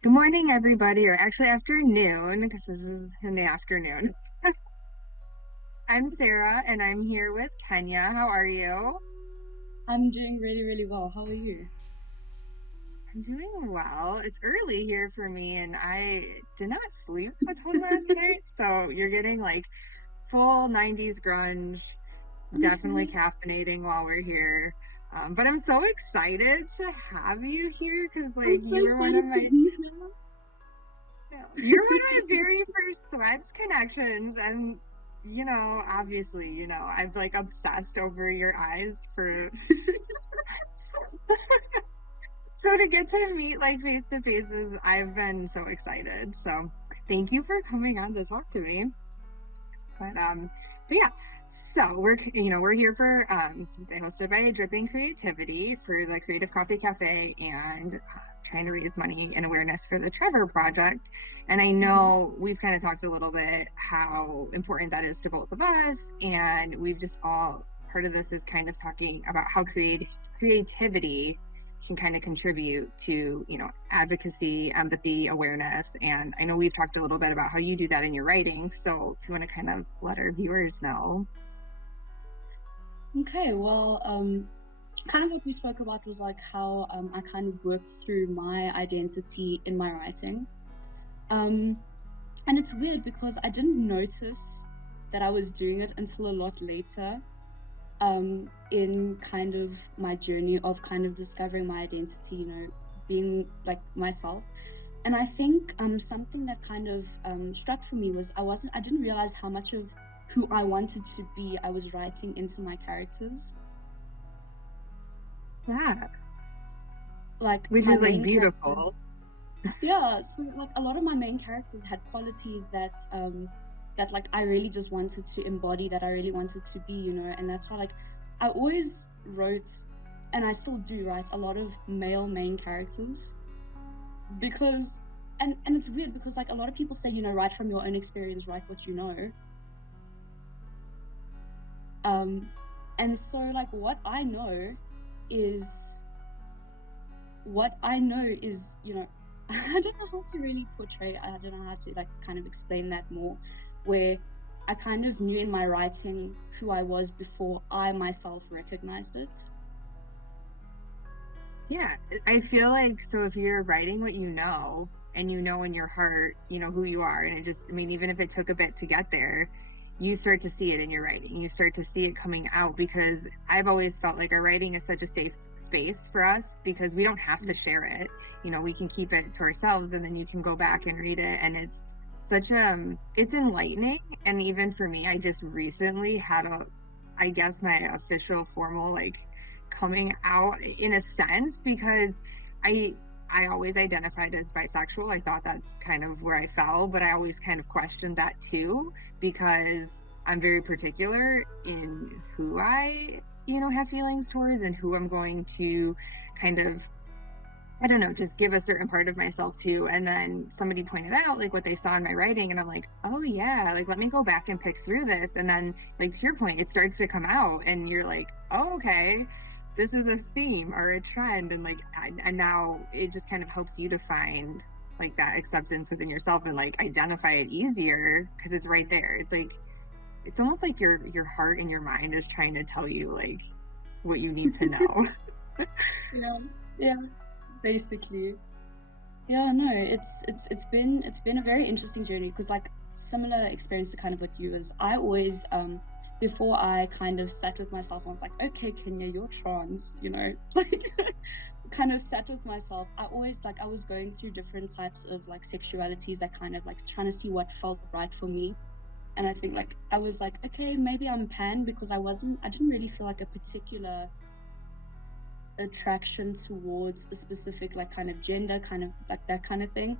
Good morning, everybody, or actually afternoon, because this is in the afternoon. I'm Sarah, and I'm here with Kenya. How are you? I'm doing really, really well. How are you? I'm doing well. It's early here for me, and I did not sleep a ton last night, so you're getting like full 90s grunge, definitely Okay. caffeinating while we're here. But I'm so excited to have you here because, I'm like, so you were one of excited to my be here. You're one of my very first Threads connections, and obviously, I've like obsessed over your eyes for so to get to meet like face to faces, I've been so excited. So thank you for coming on to talk to me. But yeah. So we're here for hosted by Dripping Creativity for the Creative Coffee Cafe and trying to raise money and awareness for the Trevor Project. And I Mhm. know we've kind of talked a little bit how important that is to both of us, and we've just all part of this is kind of talking about how creativity can kind of contribute to advocacy, empathy, awareness. And I know we've talked a little bit about how you do that in your writing, so if you want to kind of let our viewers know. Okay, well, kind of what we spoke about was like how I kind of worked through my identity in my writing. Um, and it's weird because I didn't notice that I was doing it until a lot later, in kind of my journey of kind of discovering my identity, being like myself. And I think something that kind of struck for me was I didn't realize how much of who I wanted to be I was writing into my characters. Yeah, Like which my is like main character, beautiful. yeah. So like a lot of my main characters had qualities that like I really just wanted to embody, that I really wanted to be, and that's why like I always wrote, and I still do write a lot of male main characters because and it's weird because like a lot of people say, write from your own experience, write what you know. Um, and so like is what I know is, I don't know how to really portray, I don't know how to like kind of explain that more, where I kind of knew in my writing who I was before I myself recognized it. Yeah, I feel like so if you're writing what you know and you know in your heart, you know who you are, and it just, I mean, even if it took a bit to get there, you start to see it in your writing. You start to see it coming out because I've always felt like our writing is such a safe space for us because we don't have to share it. We can keep it to ourselves and then you can go back and read it, and it's such it's enlightening. And even for me, I just recently had I guess my official formal like coming out in a sense because I I always identified as bisexual. I thought that's kind of where I fell, but I always kind of questioned that too because I'm very particular in who I, have feelings towards and who I'm going to kind of, I don't know, just give a certain part of myself to. And then somebody pointed out like what they saw in my writing, and I'm like, oh yeah, like let me go back and pick through this. And then, like, to your point, it starts to come out, and you're like, oh, okay, this is a theme or a trend. And like, and now it just kind of helps you to find like that acceptance within yourself and like identify it easier because it's right there. It's like, it's almost like your heart and your mind is trying to tell you like what you need to know. Yeah, yeah, basically. Yeah, no, it's been a very interesting journey because like similar experience to kind of what you was. I always before I kind of sat with myself, I was like, okay, Kenya, you're trans, like kind of sat with myself. I always like I was going through different types of like sexualities that kind of like trying to see what felt right for me. And I think like I was like, okay, maybe I'm pan because I didn't really feel like a particular attraction towards a specific like kind of gender, kind of like that kind of thing.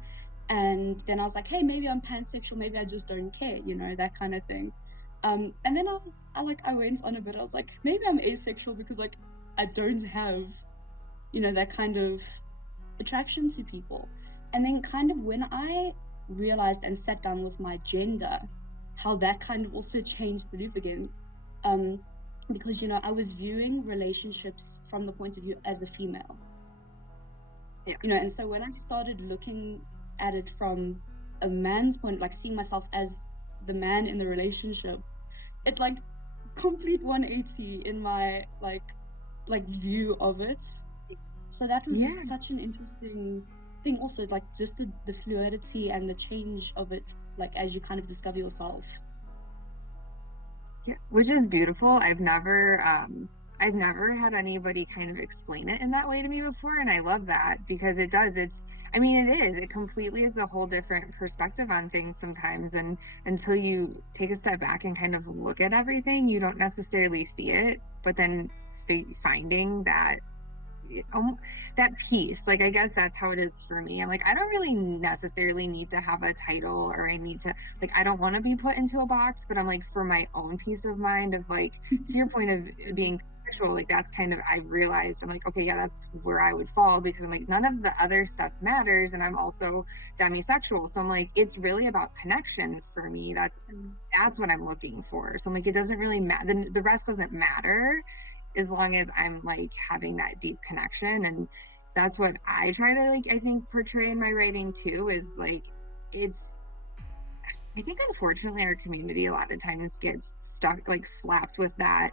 And then I was like, hey, maybe I'm pansexual, maybe I just don't care, that kind of thing. And then I went on a bit, I was like, maybe I'm asexual because like I don't have, that kind of attraction to people. And then kind of when I realized and sat down with my gender, how that kind of also changed the loop again. Um, because I was viewing relationships from the point of view as a female. Yeah. And so when I started looking at it from a man's point, like seeing myself as the man in the relationship, it like complete 180 in my like view of it. So that was Yeah. just such an interesting thing also, like just the fluidity and the change of it, like as you kind of discover yourself. Yeah, which is beautiful. I've never had anybody kind of explain it in that way to me before, and I love that because it does. I mean, it is. It completely is a whole different perspective on things sometimes, and until you take a step back and kind of look at everything, you don't necessarily see it, but then finding that that piece, like I guess that's how it is for me. I'm like, I don't really necessarily need to have a title, or I need to, like, I don't want to be put into a box, but I'm like, for my own peace of mind of like, to your point of being sexual, like that's kind of, I realized I'm like, okay, yeah, that's where I would fall, because I'm like, none of the other stuff matters, and I'm also demisexual, so I'm like, it's really about connection for me. That's what I'm looking for. So I'm like, it doesn't really matter, the rest doesn't matter, as long as I'm like having that deep connection. And that's what I try to, like, I think portray in my writing too, is like, it's, I think unfortunately our community a lot of times gets stuck, like slapped with that,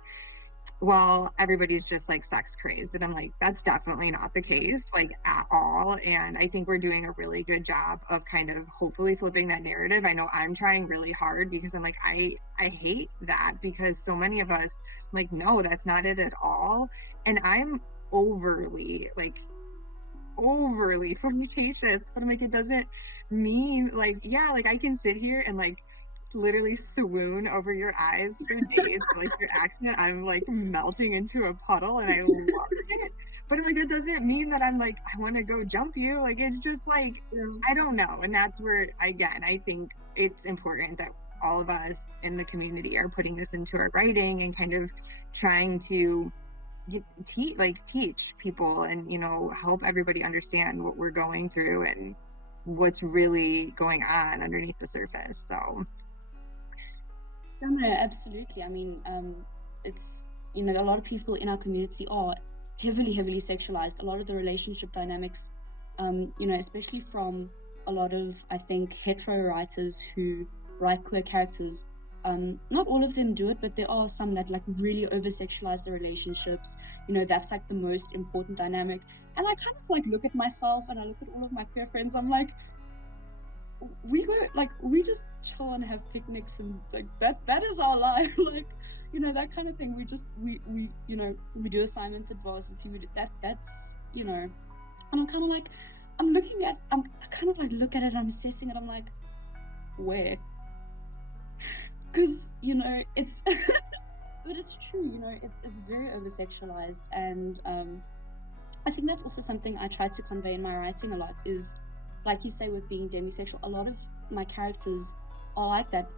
well, everybody's just like sex crazed. And I'm like, that's definitely not the case, like at all. And I think we're doing a really good job of kind of hopefully flipping that narrative. I know I'm trying really hard, because I'm like, I hate that, because so many of us, I'm like, no, that's not it at all. And I'm overly like overly flirtatious, but I'm like, it doesn't mean like, yeah, like I can sit here and like literally swoon over your eyes for days, like your accent, I'm like melting into a puddle and I love it. But I'm like, that doesn't mean that I'm like, I want to go jump you. Like, it's just like, Yeah. I don't know. And that's where, again, I think it's important that all of us in the community are putting this into our writing and kind of trying to teach people, and help everybody understand what we're going through and what's really going on underneath the surface. So No, no, absolutely. I mean, it's, a lot of people in our community are heavily, heavily sexualized. A lot of the relationship dynamics, especially from a lot of, I think, hetero writers who write queer characters. Not all of them do it, but there are some that like really over sexualize the relationships. That's like the most important dynamic. And I kind of like look at myself and I look at all of my queer friends. I'm like, we just chill and have picnics, and like that is our life. Like, that kind of thing. We do assignments at varsity. We do that's and I'm kind of like, I kind of like look at it, I'm assessing it, I'm like, where? Because it's but it's true. It's very over sexualized. And I think that's also something I try to convey in my writing a lot, is like you say, with being demisexual, a lot of my characters are like that.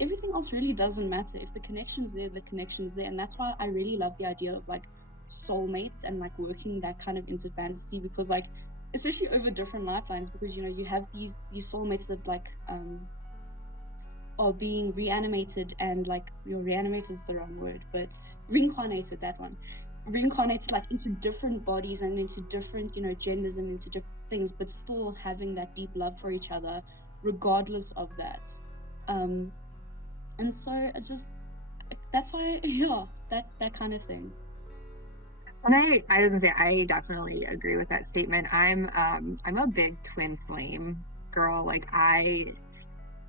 Everything else really doesn't matter. If the connection's there, the connection's there. And that's why I really love the idea of like soulmates and like working that kind of into fantasy, because like, especially over different lifelines, because you have these soulmates that like are being reanimated, and like, reanimated is the wrong word, but reincarnated, that one, reincarnated like into different bodies and into different genders and into different things, but still having that deep love for each other regardless of that. And so it's just, that's why, yeah, that kind of thing. and I was gonna say, I definitely agree with that statement. I'm a big twin flame girl. Like,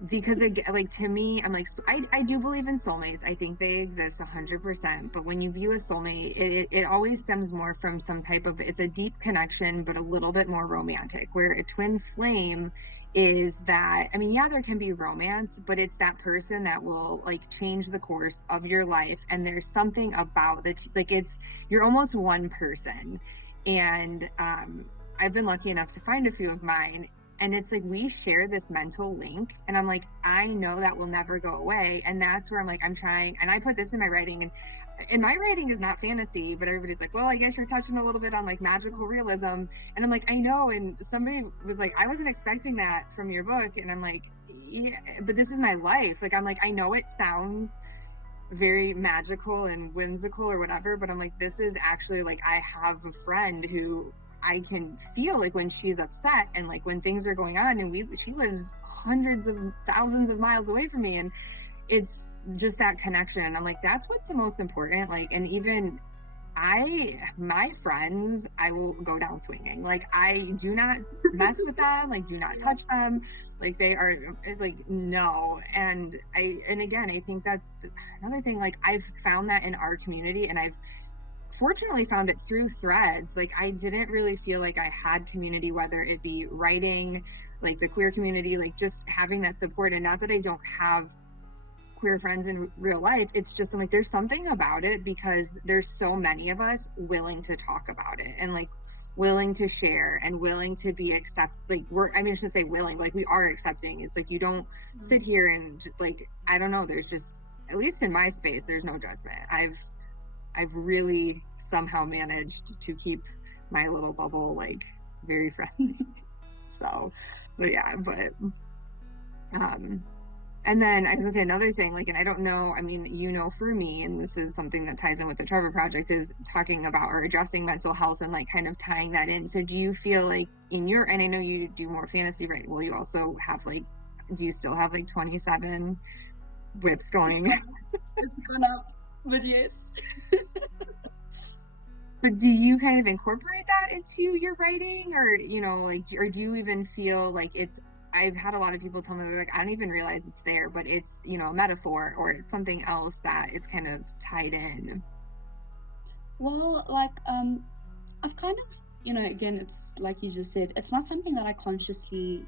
because like, to me, I'm like, I do believe in soulmates. I think they exist 100%. But when you view a soulmate, it always stems more from some type of, it's a deep connection, but a little bit more romantic. Where a twin flame is that, I mean, yeah, there can be romance, but it's that person that will like change the course of your life. And there's something about that, like, you're almost one person. And I've been lucky enough to find a few of mine, and it's like we share this mental link, and I'm like, I know that will never go away. And that's where I'm like, I'm trying, and I put this in my writing, and my writing is not fantasy, but everybody's like, well, I guess you're touching a little bit on like magical realism. And I'm like, I know. And somebody was like, I wasn't expecting that from your book. And I'm like, yeah, but this is my life. Like, I'm like, I know it sounds very magical and whimsical or whatever, but I'm like, this is actually like, I have a friend who I can feel like when she's upset and like when things are going on, and she lives hundreds of thousands of miles away from me, and it's just that connection. And I'm like, that's what's the most important. Like, and even my friends, I will go down swinging. Like, I do not mess with them, like, do not Yeah. touch them. Like, they are like, no. And again, I think that's another thing. Like, I've found that in our community, and I've fortunately found it through threads. Like, I didn't really feel like I had community, whether it be writing, like the queer community, like just having that support. And not that I don't have queer friends in real life, it's just I'm like, there's something about it because there's so many of us willing to talk about it, and like willing to share and willing to be accept, like we're, I mean, I should say willing, like we are accepting. It's like you don't sit Mm. here and like, I don't know, there's just, at least in my space, there's no judgment. I've really somehow managed to keep my little bubble like very friendly. so so yeah, but um and then I was gonna say another thing, like, and I don't know, I mean, for me, and this is something that ties in with the Trevor Project, is talking about or addressing mental health and like kind of tying that in. So do you feel like in your, and I know you do more fantasy, right? Well, you also have like, do you still have like 27 whips It's going? gone up. It's gone up. But yes. But do you kind of incorporate that into your writing, or like, or do you even feel like it's, I've had a lot of people tell me, they're like, I don't even realize it's there, but it's, a metaphor or it's something else that it's kind of tied in. Well, like, I've kind of, again, it's like you just said, it's not something that I consciously,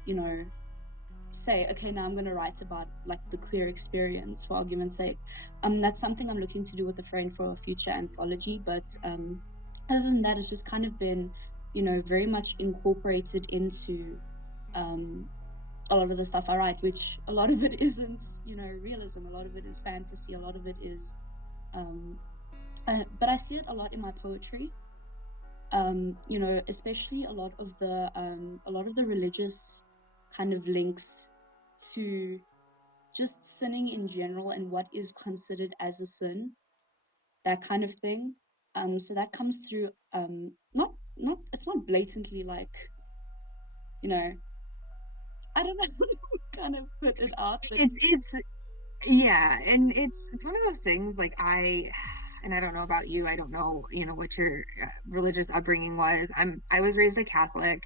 say, okay, now I'm going to write about like the queer experience for argument's sake. That's something I'm looking to do with a friend for a future anthology. But other than that, it's just kind of been, very much incorporated into a lot of the stuff I write, which a lot of it isn't, realism. A lot of it is fantasy. A lot of it is, um, but I see it a lot in my poetry. Especially a lot of the religious kind of links to just sinning in general and what is considered as a sin, that kind of thing. So that comes through, not it's not blatantly like, you know, I don't know how to kind of put it out, but It's yeah, and it's one of those things, like, and I don't know about you, I don't know, what your religious upbringing was. I was raised a Catholic,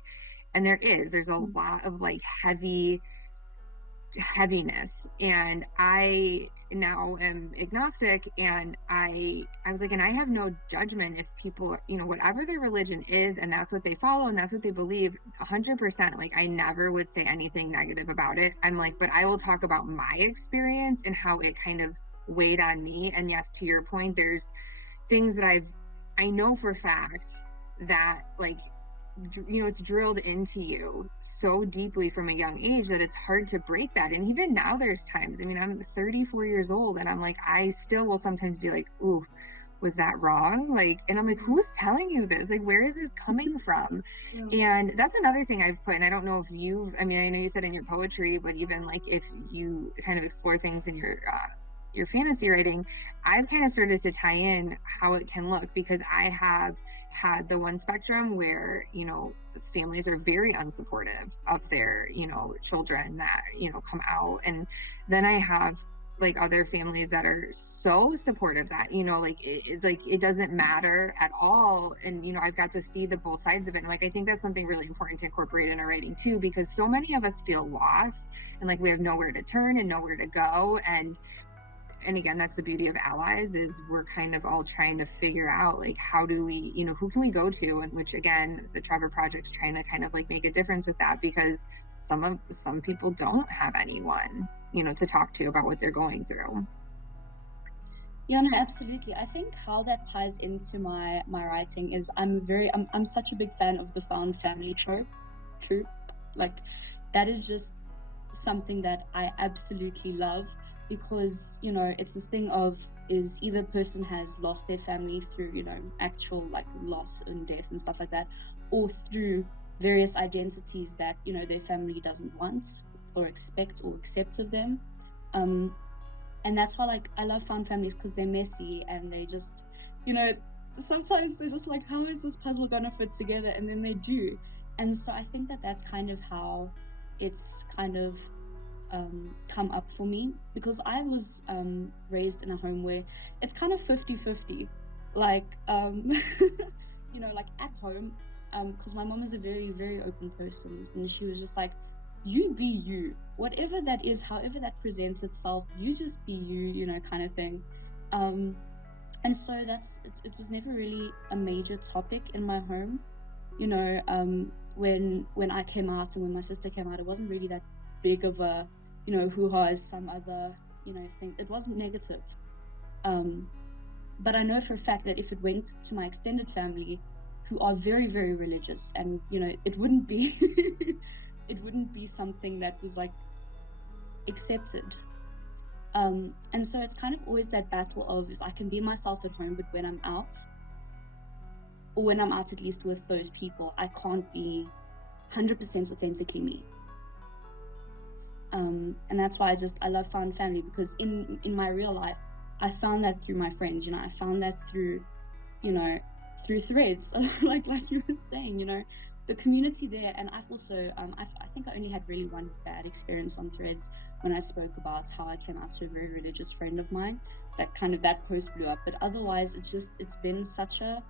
and there's a lot of like heaviness, and I now am agnostic, and I was like, and I have no judgment if people, whatever their religion is, and that's what they follow and that's what they believe, 100%. Like, I never would say anything negative about it. I'm like, but I will talk about my experience and how it kind of weighed on me. And yes, to your point, there's things that I know for fact that, like, it's drilled into you so deeply from a young age that it's hard to break that. And even now, there's times, I mean, I'm 34 years old, and I'm like, I still will sometimes be like, ooh, was that wrong? Like, and I'm like, who's telling you this? Like, where is this coming from? yeah. And that's another thing I've put, and I don't know if I mean, I know you said in your poetry, but even like if you kind of explore things in your fantasy writing, I've kind of started to tie in how it can look, because I have had the one spectrum where, families are very unsupportive of their, children that, come out. And then I have like other families that are so supportive that, like it doesn't matter at all. And, I've got to see the both sides of it. And like, I think that's something really important to incorporate in our writing too, because so many of us feel lost and like we have nowhere to turn and nowhere to go. And again, that's the beauty of allies, is we're kind of all trying to figure out like, how do we, who can we go to? And which, again, the Trevor Project's trying to kind of like make a difference with that, because some people don't have anyone, to talk to about what they're going through. Yeah, no, absolutely. I think how that ties into my writing is I'm such a big fan of the found family trope. Like, that is just something that I absolutely love, because it's this thing of, is either person has lost their family through actual like loss and death and stuff like that, or through various identities that their family doesn't want or expect or accept of them. And that's why, like, I love found families, because they're messy and they just, sometimes they're just like, how is this puzzle gonna fit together? And then they do. And so I think that that's kind of how it's kind of come up for me, because I was raised in a home where it's kind of 50-50. Like, like at home, because my mom is a very, very open person, and she was just like, you be you, whatever that is, however that presents itself, you just be you, kind of thing. And so it was never really a major topic in my home. When I came out and when my sister came out, it wasn't really that big of a, hoo-ha as some other, thing. It wasn't negative. But I know for a fact that if it went to my extended family, who are very, very religious, and, it wouldn't be, it wouldn't be something that was like accepted. And so it's kind of always that battle of, is I can be myself at home, but when I'm out, or when I'm out at least with those people, I can't be 100% authentically me. And that's why I love found family, because in my real life, I found that through my friends, I found that through threads, like you were saying, the community there. And I've also, I think I only had really one bad experience on threads when I spoke about how I came out to a very religious friend of mine, that post blew up. But otherwise, it's been such a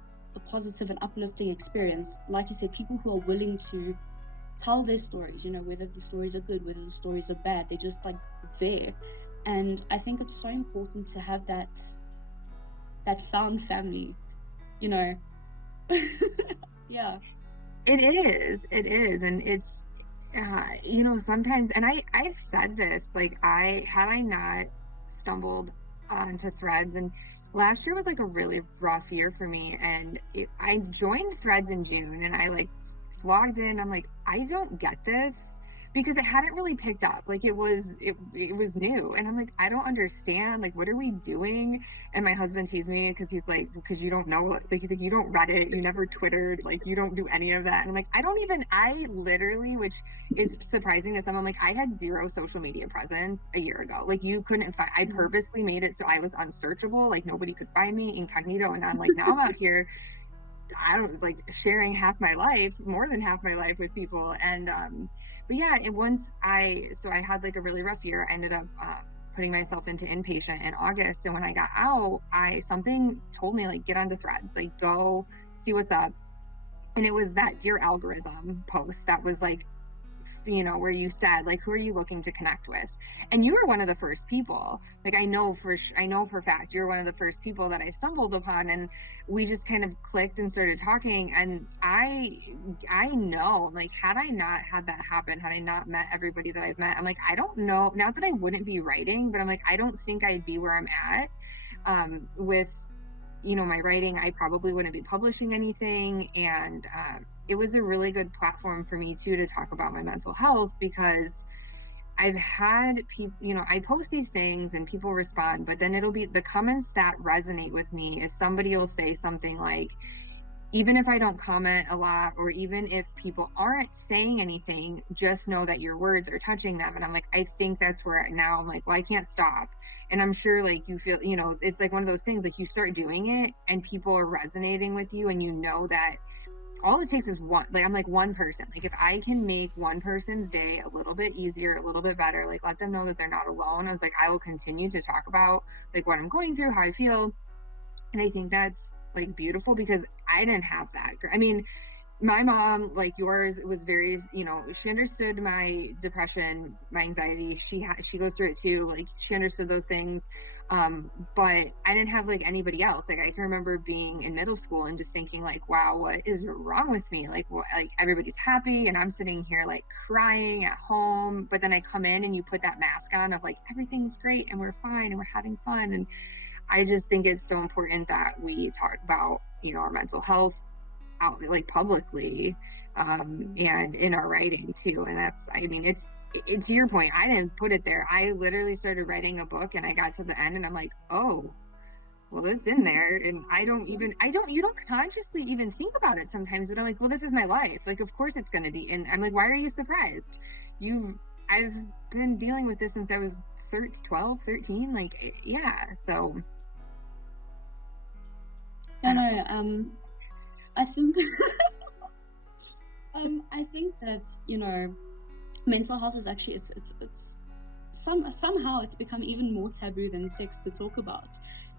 positive and uplifting experience. Like you said, people who are willing to tell their stories, whether the stories are good, whether the stories are bad, they're just like there. And I think it's so important to have that found family, yeah. It is. And it's, sometimes, and I've said this, like, had I not stumbled onto threads, and last year was like a really rough year for me. And I joined threads in June, and I like logged in. I'm like, I don't get this, because it hadn't really picked up. Like it was new. And I'm like, I don't understand. Like, what are we doing? And my husband teased me because he's like, because you don't know, like, he's like, you don't Reddit, you never Twittered, like, you don't do any of that. And I'm like, I literally, which is surprising to some, I'm like, I had zero social media presence a year ago. Like, you couldn't find, I purposely made it so I was unsearchable, like nobody could find me, incognito. And I'm like, now I'm out here, I don't like sharing more than half my life with people. And but yeah, I had like a really rough year. I ended up putting myself into inpatient in August, and when I got out, something told me, like, get onto threads, like go see what's up. And it was that Dear Algorithm post that was like, where you said, like, who are you looking to connect with? And you were one of the first people. Like, I know for a fact you're one of the first people that I stumbled upon, and we just kind of clicked and started talking. And I know, like, had I not had that happen, had I not met everybody that I've met, I'm like, I don't know, not that I wouldn't be writing, but I'm like, I don't think I'd be where I'm at with my writing. I probably wouldn't be publishing anything. And it was a really good platform for me too to talk about my mental health, because I've had people, I post these things and people respond, but then it'll be the comments that resonate with me is somebody will say something like, even if I don't comment a lot, or even if people aren't saying anything, just know that your words are touching them. And I'm like, I think that's where now I'm like, well, I can't stop. And I'm sure, like, you feel, it's like one of those things, like, you start doing it and people are resonating with you, and that all it takes is one, like, I'm like, one person, like, if I can make one person's day a little bit easier, a little bit better, like, let them know that they're not alone. I was like, I will continue to talk about, like, what I'm going through, how I feel. And I think that's like beautiful, because I didn't have that. I mean, my mom, like yours, was very, she understood my depression, my anxiety. She goes through it too. Like, she understood those things. But I didn't have like anybody else. Like, I can remember being in middle school and just thinking, like, wow, what is wrong with me? Like, what, like, everybody's happy and I'm sitting here like crying at home. But then I come in and you put that mask on of like, everything's great and we're fine and we're having fun. And I just think it's so important that we talk about, our mental health out, like, publicly, and in our writing too. And that's, I mean, it's to your point, I didn't put it there. I literally started writing a book and I got to the end and I'm like, oh, well, it's in there. And you don't consciously even think about it sometimes, but I'm like, well, this is my life. Like, of course it's going to be. And I'm like, why are you surprised? I've been dealing with this since I was 12, 13. Like, yeah. So No, no, I think I think that, mental health is actually it's somehow it's become even more taboo than sex to talk about.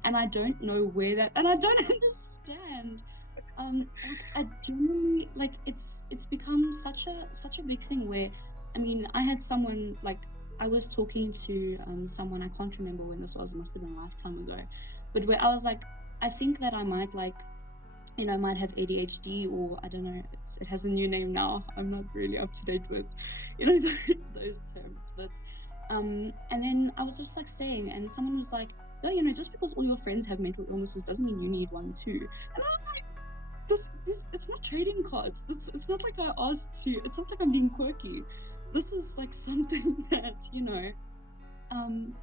And I don't know where that and I don't understand. Like I genuinely like it's become such a big thing where I mean I had someone like I was talking to someone I can't remember when this was, it must have been a lifetime ago, but where I was like, I think that I might like might have ADHD, or I don't know, it has a new name now. I'm not really up to date with, those terms. But, and then I was just like saying, and someone was like, no, just because all your friends have mental illnesses doesn't mean you need one too. And I was like, it's not trading cards. It's not like I asked to, it's not like I'm being quirky. This is like something that, um,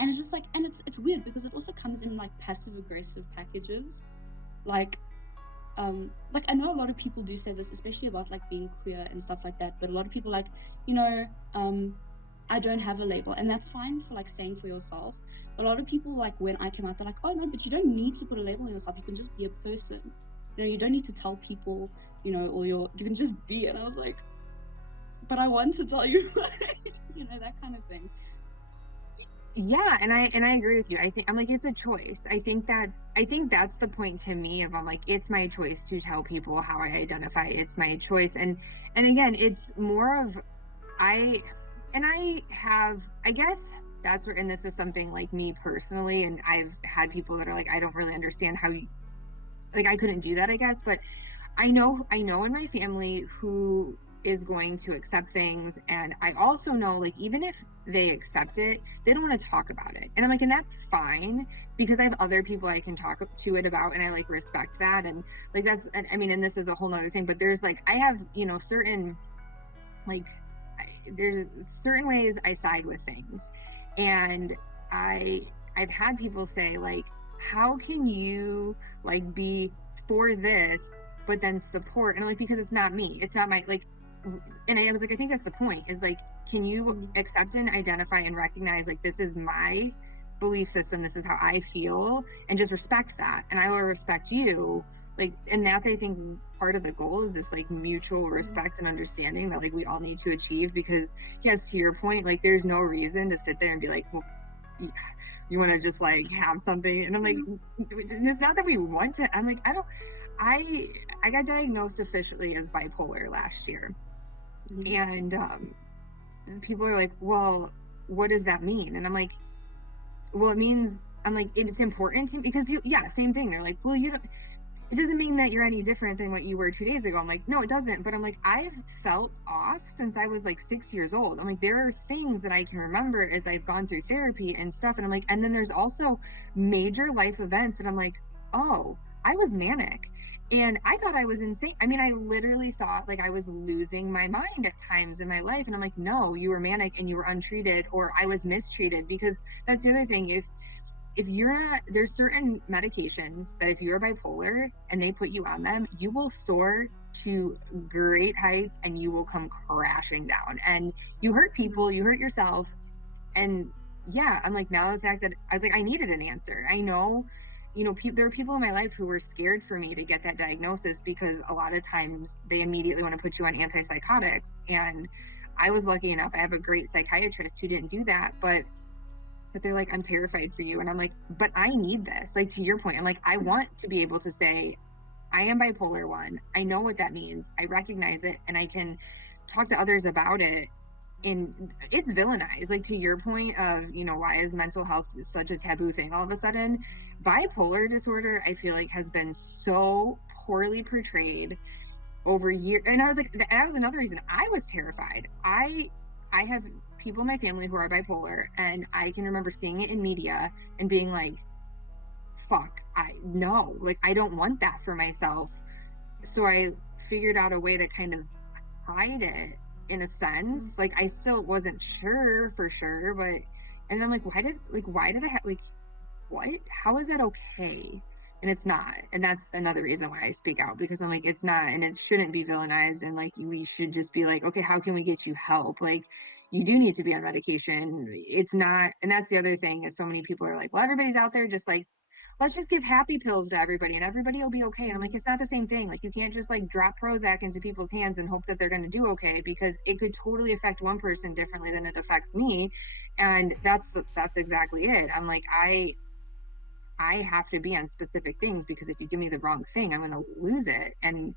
and it's just like, and it's weird because it also comes in like passive aggressive packages. Like, like I know a lot of people do say this, especially about like being queer and stuff like that, but a lot of people like, you know um I don't have a label, and that's fine for like saying for yourself. But a lot of people, like when I came out, they're like, oh no, but you don't need to put a label on yourself, you can just be a person, you don't need to tell people, or you can just be. And I was like, but I want to tell you. That kind of thing. Yeah, and I agree with you. I think I'm like it's a choice. I think that's the point to me of I'm like it's my choice to tell people how I identify. It's my choice. And again, it's more of I and I have I guess that's where and this is something like me personally and I've had people that are like I don't really understand how you like I couldn't do that I guess, but I know in my family who is going to accept things, and I also know like even if they accept it, they don't want to talk about it. And I'm like, and that's fine because I have other people I can talk to it about and I like respect that. And like that's and I mean, and this is a whole nother thing, but there's like I have, certain like there's certain ways I side with things. And I've had people say like how can you like be for this but then support and I'm like because it's not me. It's not my like and I was like I think that's the point is like can you Mm, accept and identify and recognize like this is my belief system, this is how I feel and just respect that and I will respect you like and that's I think part of the goal is this like mutual mm, respect and understanding that like we all need to achieve because yes to your point like there's no reason to sit there and be like well you want to just like have something and I'm like mm, it's not that we want to I'm like I got diagnosed officially as bipolar last year mm, and people are like well what does that mean and I'm like well it means I'm like it's important to me because people yeah same thing they're like well you don't it doesn't mean that you're any different than what you were 2 days ago. I'm like, no, it doesn't. But I'm like, I've felt off since I was like 6 years old. I'm like, there are things that I can remember as I've gone through therapy and stuff. And I'm like, and then there's also major life events. And I'm like, oh, I was manic. And I thought I was insane. I mean, I literally thought like I was losing my mind at times in my life. And I'm like, no, you were manic and you were untreated, or I was mistreated. Because that's the other thing. If you're not there's certain medications that if you're bipolar and they put you on them, you will soar to great heights and you will come crashing down. And you hurt mm, people, you hurt yourself. And yeah, I'm like now the fact that I was like, I needed an answer. I know, there are people in my life who were scared for me to get that diagnosis because a lot of times they immediately want to put you on antipsychotics. And I was lucky enough, I have a great psychiatrist who didn't do that, but they're like, I'm terrified for you. And I'm like, but I need this. Like, to your point, I'm like, I want to be able to say, I am bipolar one. I know what that means. I recognize it and I can talk to others about it. And it's villainized. Like, to your point of, why is mental health such a taboo thing all of a sudden? Bipolar disorder, I feel like, has been so poorly portrayed over years. And I was like, that was another reason I was terrified. I have people in my family who are bipolar, and I can remember seeing it in media and being like, fuck, I no, like I don't want that for myself. So I figured out a way to kind of hide it in a mm, sense. Like I still wasn't sure for sure, but and I'm like, why did I have like what? How is that okay? And it's not. And that's another reason why I speak out because I'm like, it's not, and it shouldn't be villainized. And like, we should just be like, okay, how can we get you help? Like, you do need to be on medication. It's not, and that's the other thing is so many people are like, well, everybody's out there just like let's just give happy pills to everybody and everybody will be okay. And I'm like, it's not the same thing. Like, you can't just like drop Prozac into people's hands and hope that they're going to do okay, because it could totally affect one person differently than it affects me. And that's exactly it. I'm like, I have to be on specific things, because if you give me the wrong thing, I'm going to lose it. And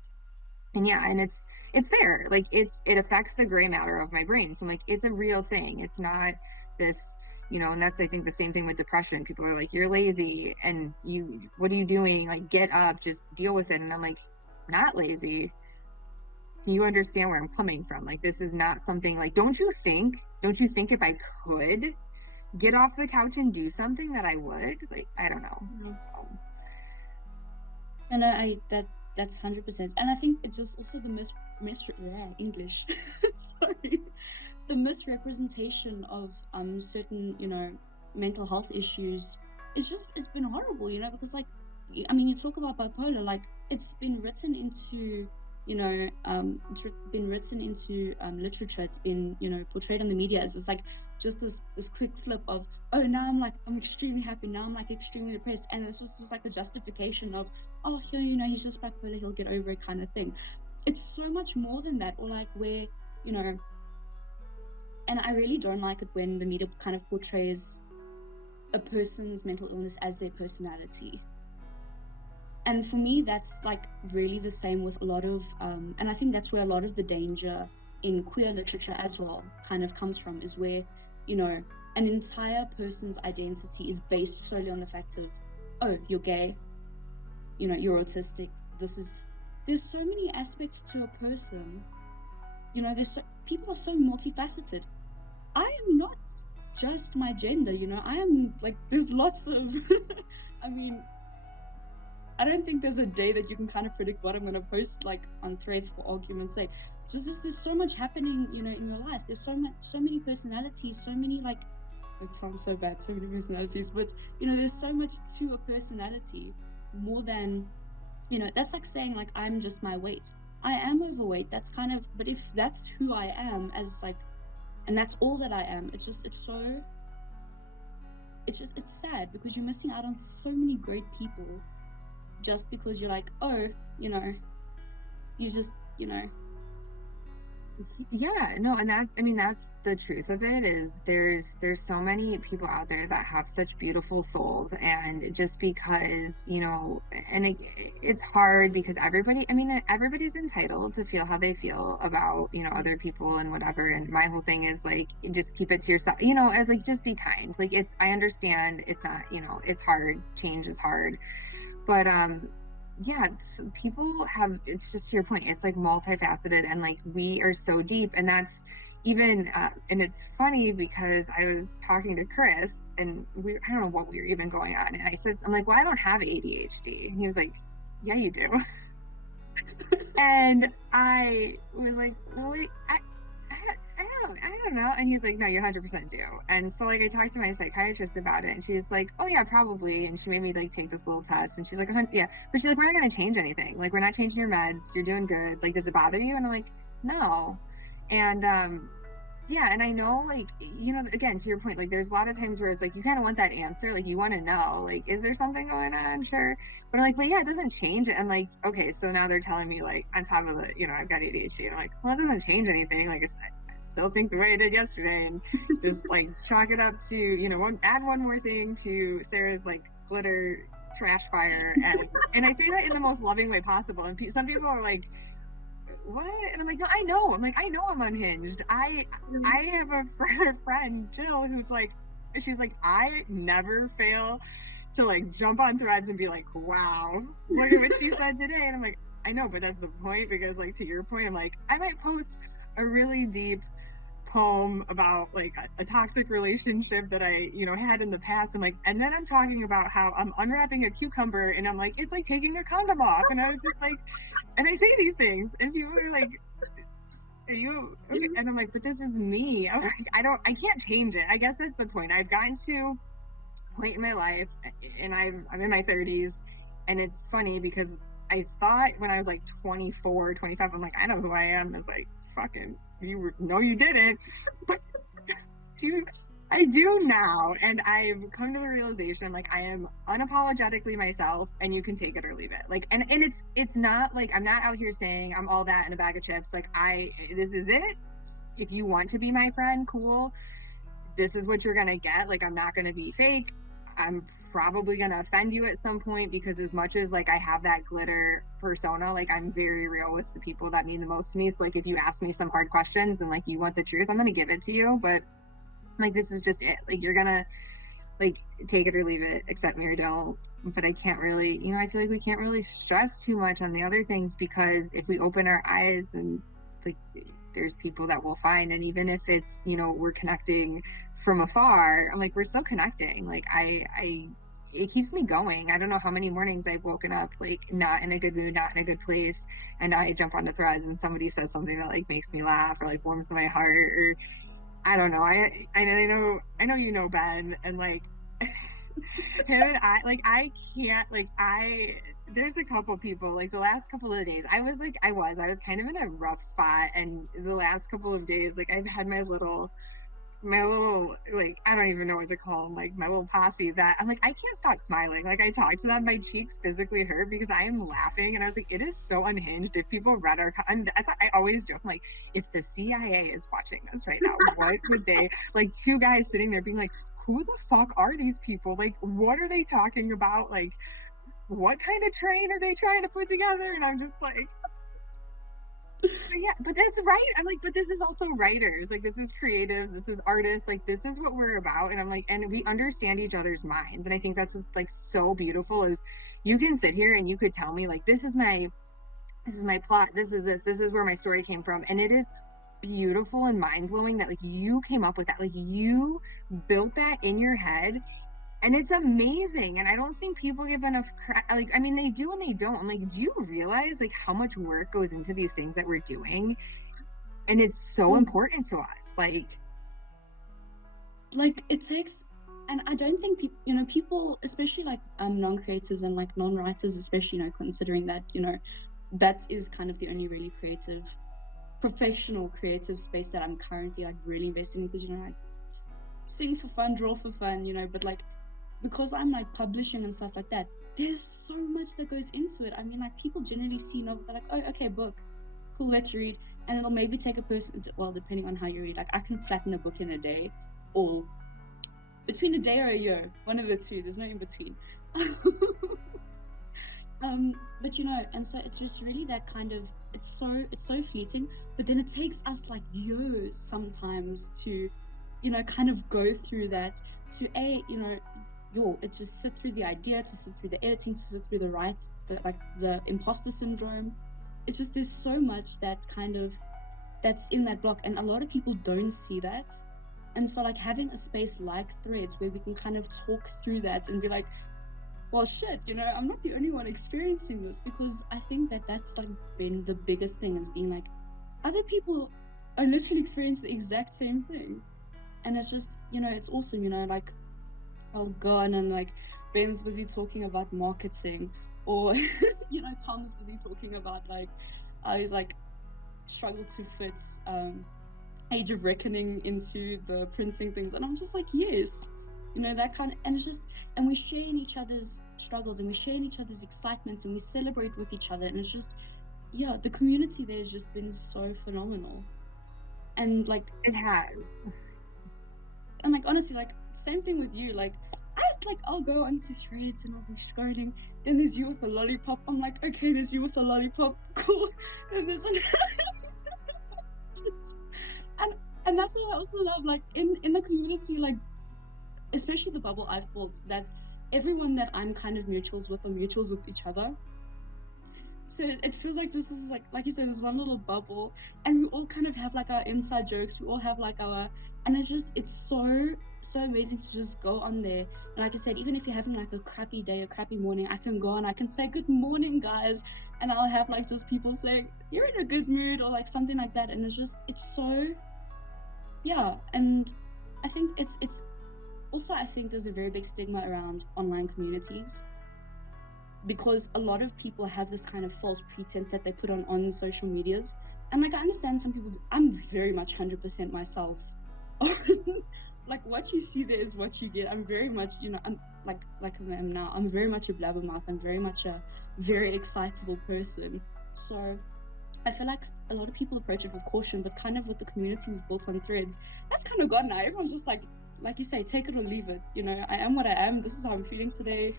yeah, and it's there. Like, it affects the gray matter of my brain. So I'm like, it's a real thing. It's not this, and that's, I think, the same thing with depression. People are like, you're lazy and what are you doing? Like, get up, just deal with it. And I'm like, not lazy. Can you understand where I'm coming from? Like, this is not something like, don't you think if I could get off the couch and do something that I would? Like, I don't know. So, And that's 100%. And I think it's just also the English, sorry, the misrepresentation of certain, mental health issues is just, it's been horrible, because like, I mean, you talk about bipolar, like it's been written into, been written into literature. It's been, portrayed on the media as it's like just this quick flip of, oh, now I'm extremely happy, now I'm like extremely depressed, and it's just like a justification of, oh, he's just bipolar, he'll get over it, kind of thing. It's so much more than that. Or like where, and I really don't like it when the media kind of portrays a person's mental illness as their personality. And for me, that's like really the same with a lot of, and I think that's where a lot of the danger in queer literature as well kind of comes from, is where, an entire person's identity is based solely on the fact of, oh, you're gay, you're autistic. There's so many aspects to a person, people are so multifaceted. I am not just my gender, I am like, there's lots of, I mean, I don't think there's a day that you can kind of predict what I'm going to post like on Threads, for argument's sake. Just there's so much happening, in your life. There's so many personalities, so many, like, it sounds so bad, so many personalities, but there's so much to a personality, more than, that's like saying like, I'm just my weight. I am overweight. That's kind of, but if that's who I am as like, and that's all that I am, it's sad, because you're missing out on so many great people just because you're like, oh, you just, yeah, no, and that's the truth of it, is there's so many people out there that have such beautiful souls, and just because, and it's hard, because everybody's entitled to feel how they feel about, other people and whatever. And my whole thing is like, just keep it to yourself, as like, just be kind. Like, I understand it's not, it's hard, change is hard, but yeah, so people have, it's just to your point, it's like multifaceted, and like, we are so deep. And that's even and it's funny, because I was talking to Chris, and I don't know what we were even going on, and I'm like, well, I don't have ADHD, and he was like, yeah, you do. And I was like, well, wait, I don't know. And he's like, no, you 100% do. And so like, I talked to my psychiatrist about it, and she's like, oh yeah, probably. And she made me like take this little test, and she's like, yeah, but she's like, we're not going to change anything. Like, we're not changing your meds. You're doing good. Like, does it bother you? And I'm like, no. And yeah, and I know, like, again, to your point, like, there's a lot of times where it's like, you kind of want that answer, like, you want to know, like, is there something going on? Sure. But I'm like, but yeah, it doesn't change it. And like, okay, so now they're telling me, like, on top of the, I've got ADHD, and I'm like, well, it doesn't change anything. Like, I still think the way I did yesterday, and just like chalk it up to, add one more thing to Sarah's like glitter trash fire. And I say that in the most loving way possible. And some people are like, what? And I'm like, no, I know. I know I'm unhinged. I have a friend, Jill, who's like, she's like, I never fail to like jump on Threads and be like, wow, look at what she said today. And I'm like, I know, but that's the point, because like, to your point, I'm like, I might post a really deep poem about like a toxic relationship that I, had in the past. I'm like, and then I'm talking about how I'm unwrapping a cucumber, and I'm like, it's like taking a condom off. And I was just like, and I say these things, and people are like, are you okay? And I'm like, but this is me. I'm like, I can't change it. I guess that's the point. I've gotten to a point in my life, and I'm in my 30s, and it's funny, because I thought when I was like 24, 25, I'm like, I know who I am. I was like, fucking, no, you didn't. But I do now, and I've come to the realization like I am unapologetically myself, and you can take it or leave it. Like, and it's not like I'm not out here saying I'm all that in a bag of chips. Like, this is it. If you want to be my friend, cool. This is what you're gonna get. Like, I'm not gonna be fake. I'm probably gonna offend you at some point because as much as like I have that glitter persona, like I'm very real with the people that mean the most to me. So like if you ask me some hard questions and like you want the truth, I'm gonna give it to you. But like this is just it. Like you're gonna like take it or leave it, accept me or don't. But I can't really, I feel like we can't really stress too much on the other things because if we open our eyes and like there's people that we'll find, and even if it's, we're connecting from afar, I'm like, we're still connecting. Like it keeps me going. I don't know how many mornings I've woken up like not in a good mood, not in a good place, and I jump onto threads and somebody says something that like makes me laugh or like warms my heart or I don't know. I know Ben and like him and I like I can't like I there's a couple people like the last couple of days I was kind of in a rough spot and the last couple of days like I've had my little like I don't even know what to call them like my little posse that I'm like I can't stop smiling like I talk to them my cheeks physically hurt because I am laughing and I was like it is so unhinged if people read our and that's I always joke I'm like if the CIA is watching us right now what would they like two guys sitting there being like who the fuck are these people like what are they talking about like what kind of train are they trying to put together and I'm just like but yeah, but that's right. I'm like, but this is also writers. Like, this is creatives. This is artists. Like, this is what we're about. And I'm like, and we understand each other's minds. And I think that's what's like so beautiful is you can sit here and you could tell me like, this is my plot. This is where my story came from. And it is beautiful and mind blowing that like you came up with that. Like you built that in your head and it's amazing and I don't think people give enough like I mean they do and they don't I'm like do you realize like how much work goes into these things that we're doing and it's so Well, important to us like it takes, and I don't think people, people, especially like non-creatives and like non-writers, especially, considering that, that is kind of the only really creative, professional creative space that I'm currently like really investing in because, I sing for fun, draw for fun, but like because I'm like publishing and stuff like that, there's so much that goes into it. I mean, like people generally see novel, they're like, oh, okay, book, cool, let's read, and it'll maybe take a person, well, depending on how you read, like I can flatten a book in a day, or between a day or a year, one of the two. There's no in between. But and so it's just really that kind of it's so fleeting. But then it takes us like years sometimes to, kind of go through that to it just sit through the idea, to sit through the editing, to sit through like the imposter syndrome. It's just there's so much that kind of that's in that block, and a lot of people don't see that. And so like having a space like Threads where we can kind of talk through that and be like, well, shit, I'm not the only one experiencing this, because I think that that's like been the biggest thing, is being like, other people are literally experiencing the exact same thing. And it's just, it's awesome, like I'll go on and like Ben's busy talking about marketing, or Tom's busy talking about like he's like struggle to fit Age of Reckoning into the printing things, and I'm just like, yes, that kind of, and it's just, and we share in each other's struggles, and we share in each other's excitements, and we celebrate with each other, and it's just, yeah, the community there has just been so phenomenal, and like it has and like honestly, like same thing with you, like I'll go onto Threads and I'll be scrolling, and there's you with a lollipop. I'm like, okay, there's you with a lollipop, cool, and there's and that's what I also love, like in the community, like especially the bubble I've built, that everyone that I'm kind of mutuals with are mutuals with each other. So it feels like this is like you said, there's one little bubble, and we all kind of have like our inside jokes. We all have like and it's so amazing to just go on there. And like I said, even if you're having like a crappy day, a crappy morning, I can go on, I can say good morning, guys, and I'll have like just people saying you're in a good mood or like something like that, and it's so, yeah. And I think it's also, I think there's a very big stigma around online communities, because a lot of people have this kind of false pretense that they put on social medias. And like I understand some people I'm very much 100% myself like what you see there is what you get. I'm very much, I'm like I am now. I'm very much a blabbermouth. I'm very much a very excitable person. So I feel like a lot of people approach it with caution, but kind of with the community we've built on Threads, that's kind of gone now. Everyone's just like you say, take it or leave it. I am what I am. This is how I'm feeling today.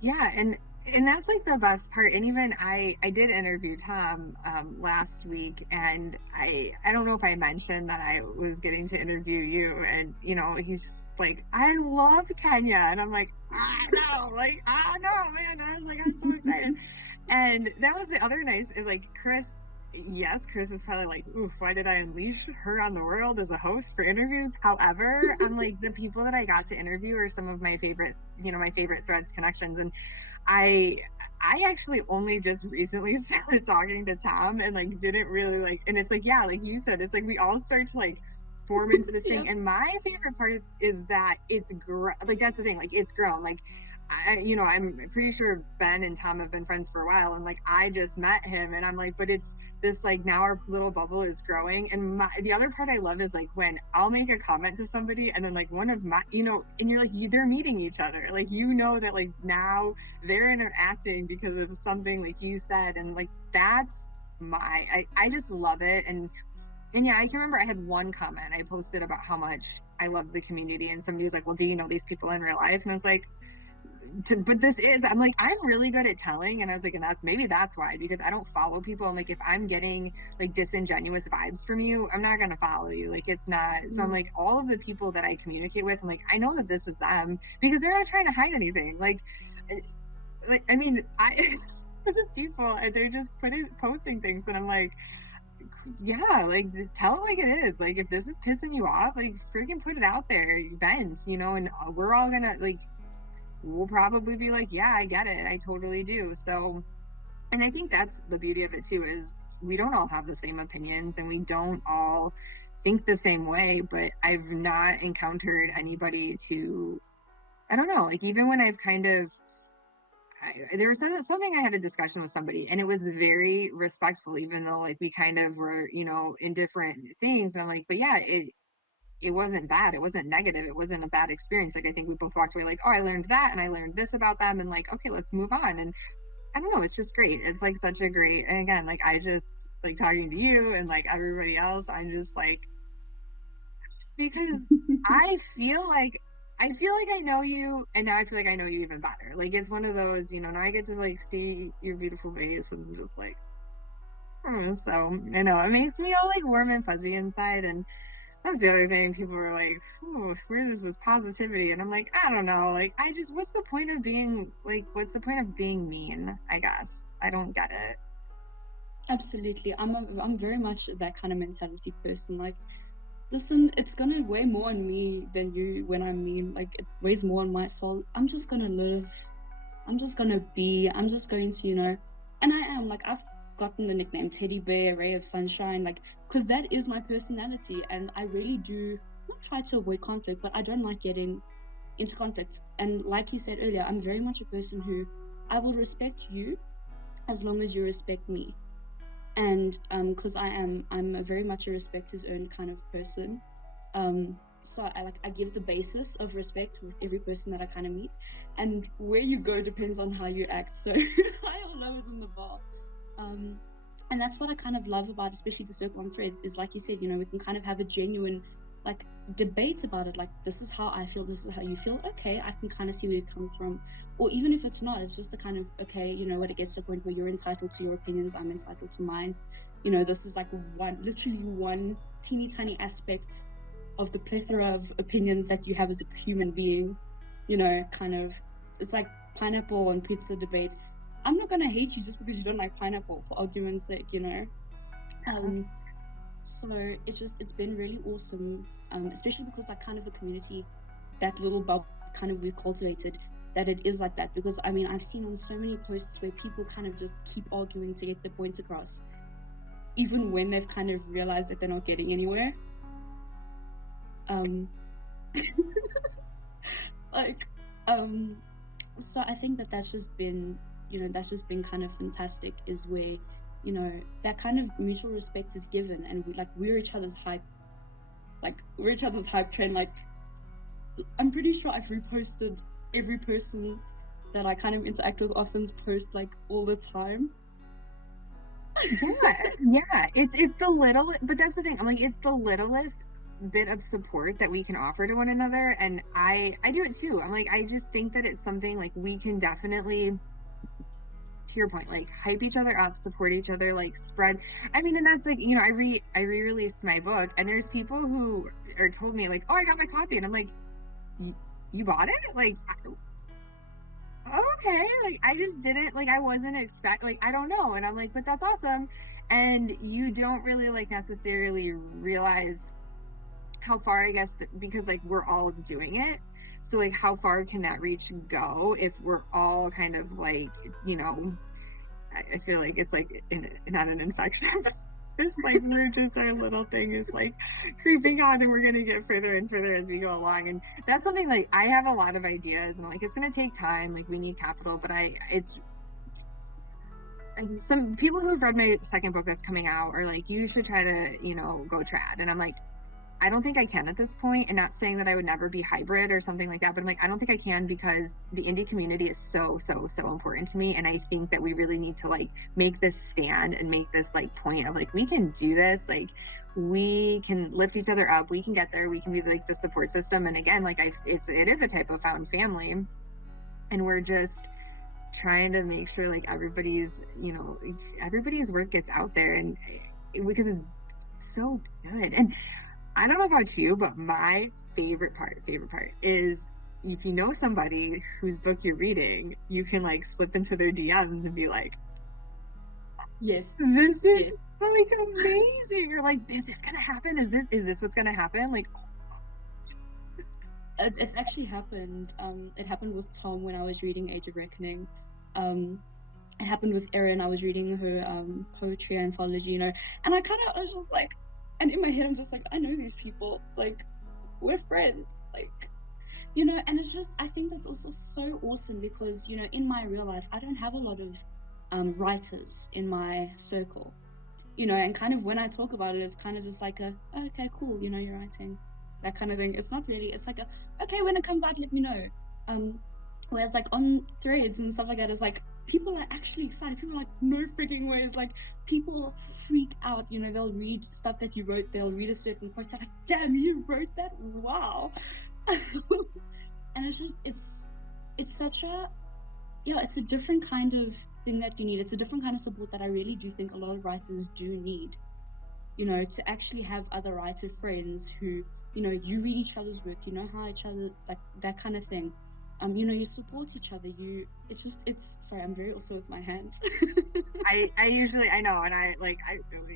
Yeah, and that's like the best part. And even I did interview Tom last week, and I don't know if I mentioned that I was getting to interview you, and he's just like, I love Kenya, and I'm like, I know, like, I know, man. I was like, I'm so excited. And that was the other nice is like Chris. Yes, Chris is probably like, ooh, why did I unleash her on the world as a host for interviews? However, I'm like, the people that I got to interview are some of my favorite, my favorite Threads connections. And I I actually only just recently started talking to Tom and like didn't really like, and it's like, yeah, like you said, it's like we all start to like form into this Yeah. thing. And my favorite part is that like that's the thing, like it's grown. Like I'm pretty sure Ben and Tom have been friends for a while, and like I just met him, and I'm like, but it's this like now our little bubble is growing. And the other part I love is like when I'll make a comment to somebody, and then like one of my, and you're like, they're meeting each other, like that like now they're interacting because of something like you said, and like that's I just love it. And yeah, I can remember I had one comment I posted about how much I love the community, and somebody was like, well, do you know these people in real life? And I was like, but I'm like, I'm really good at telling. And I was like, and that's why, because I don't follow people. And like, if I'm getting like disingenuous vibes from you, I'm not going to follow you. Like, it's not. So I'm Mm. like, all of the people that I communicate with, I'm like, I know that this is them because they're not trying to hide anything. Eh, I mean, the people, they're just posting things. And I'm like, yeah, like just tell it like it is. Like, if this is pissing you off, like, freaking put it out there, vent, and we're all gonna like, we'll probably be like, yeah, I get it. I totally do. So, and I think that's the beauty of it too, is we don't all have the same opinions and we don't all think the same way, but I've not encountered anybody to, I don't know, like even when I've kind of, there was something I had a discussion with somebody and it was very respectful, even though like we kind of were, in different things. And I'm like, but yeah, it wasn't bad. It wasn't negative. It wasn't a bad experience. Like I think we both walked away like, oh, I learned that and I learned this about them and like, okay, let's move on. And I don't know, it's just great. It's like such a great, and again, like I just like talking to you and like everybody else, I'm just like, because I feel like I know you, and now I feel like I know you even better. Like it's one of those, now I get to like see your beautiful face and I'm just like, so it makes me all like warm and fuzzy inside. And that's the other thing. People were like, "Ooh, where is this positivity?" And I'm like, I don't know. Like, what's the point of being like, what's the point of being mean? I guess I don't get it. Absolutely. I'm very much that kind of mentality person. Like, listen, it's gonna weigh more on me than you when I'm mean. Like, it weighs more on my soul. I'm just gonna live. I'm just gonna be. I'm just going to, and I am like I've gotten the nickname Teddy Bear, Ray of Sunshine, like because that is my personality, and I really do not try to avoid conflict, but I don't like getting into conflict. And like you said earlier, I'm very much a person who I will respect you as long as you respect me. And because I'm a very much a respect his own kind of person. So I give the basis of respect with every person that I kind of meet, and where you go depends on how you act. So higher or lower than the bar. And that's what I kind of love about especially the circle on Threads is like you said, we can kind of have a genuine like debate about it. Like, this is how I feel, this is how you feel. Okay, I can kind of see where it comes from. Or even if it's not, it's just a kind of, okay, what, it gets to a point where you're entitled to your opinions, I'm entitled to mine. This is like literally one teeny tiny aspect of the plethora of opinions that you have as a human being. Kind of, it's like pineapple on pizza debate. I'm not gonna hate you just because you don't like pineapple, for argument's sake, So it's been really awesome, especially because like kind of the community, that little bubble kind of we've cultivated, that it is like that. Because I mean, I've seen on so many posts where people kind of just keep arguing to get their points across, even when they've kind of realized that they're not getting anywhere. Like, so I think that's just been, kind of fantastic, is where, that kind of mutual respect is given, and we're each other's hype. like we're each other's hype train. Like I'm pretty sure I've reposted every person that I kind of interact with often's post like all the time. Yeah, it's the little, but that's the thing. I'm like, it's the littlest bit of support that we can offer to one another, and I do it too. I'm like, I just think that it's something like we can definitely, to your point, like hype each other up, support each other, like spread. I mean, and that's like, I re-released my book, and there's people who are told me like, oh, I got my copy, and I'm like, you bought it? Like, okay, like I just didn't, like I wasn't expect, like I don't know, and I'm like, but that's awesome. And you don't really like necessarily realize how far, I guess, because like we're all doing it, so like how far can that reach go if we're all kind of like, you know, I feel like it's like not an infection. It's like we're just, our little thing is like creeping on, and we're gonna get further and further as we go along. And that's something like I have a lot of ideas, and like it's gonna take time. Like we need capital, but it's, and some people who have read my second book that's coming out are like, you should try to, go trad. And I'm like, I don't think I can at this point, and not saying that I would never be hybrid or something like that, but I'm like, I don't think I can, because the indie community is so, so, so important to me. And I think that we really need to like make this stand and make this like point of like, we can do this. Like we can lift each other up. We can get there. We can be like the support system. And again, like it is a type of found family, and we're just trying to make sure like everybody's work gets out there, and because it's so good. And I don't know about you, but my favorite part is if you know somebody whose book you're reading, you can like slip into their DMs and be like, Yes. this is Yes. like amazing. Or like, is this gonna happen? Is this what's gonna happen? Like, It's actually happened. It happened with Tom when I was reading Age of Reckoning. It happened with Erin. I was reading her poetry anthology, and I was just like, and in my head, I'm just like, I know these people. Like, we're friends. Like, and it's just, I think that's also so awesome because, in my real life, I don't have a lot of writers in my circle, and kind of when I talk about it, it's kind of just like okay, cool, you're writing, that kind of thing. It's not really, it's like okay, when it comes out, let me know. Whereas like on threads and stuff like that, it's like people are actually excited. People are like, no freaking way. It's like people freak out. They'll read stuff that you wrote. They'll read a certain post. They're like, damn, you wrote that? Wow. And it's just, it's such a, it's a different kind of thing that you need. It's a different kind of support that I really do think a lot of writers do need. To actually have other writer friends who, you read each other's work, you know how each other, like that kind of thing. You support each other. Sorry, I'm very also with my hands. I usually, I know, and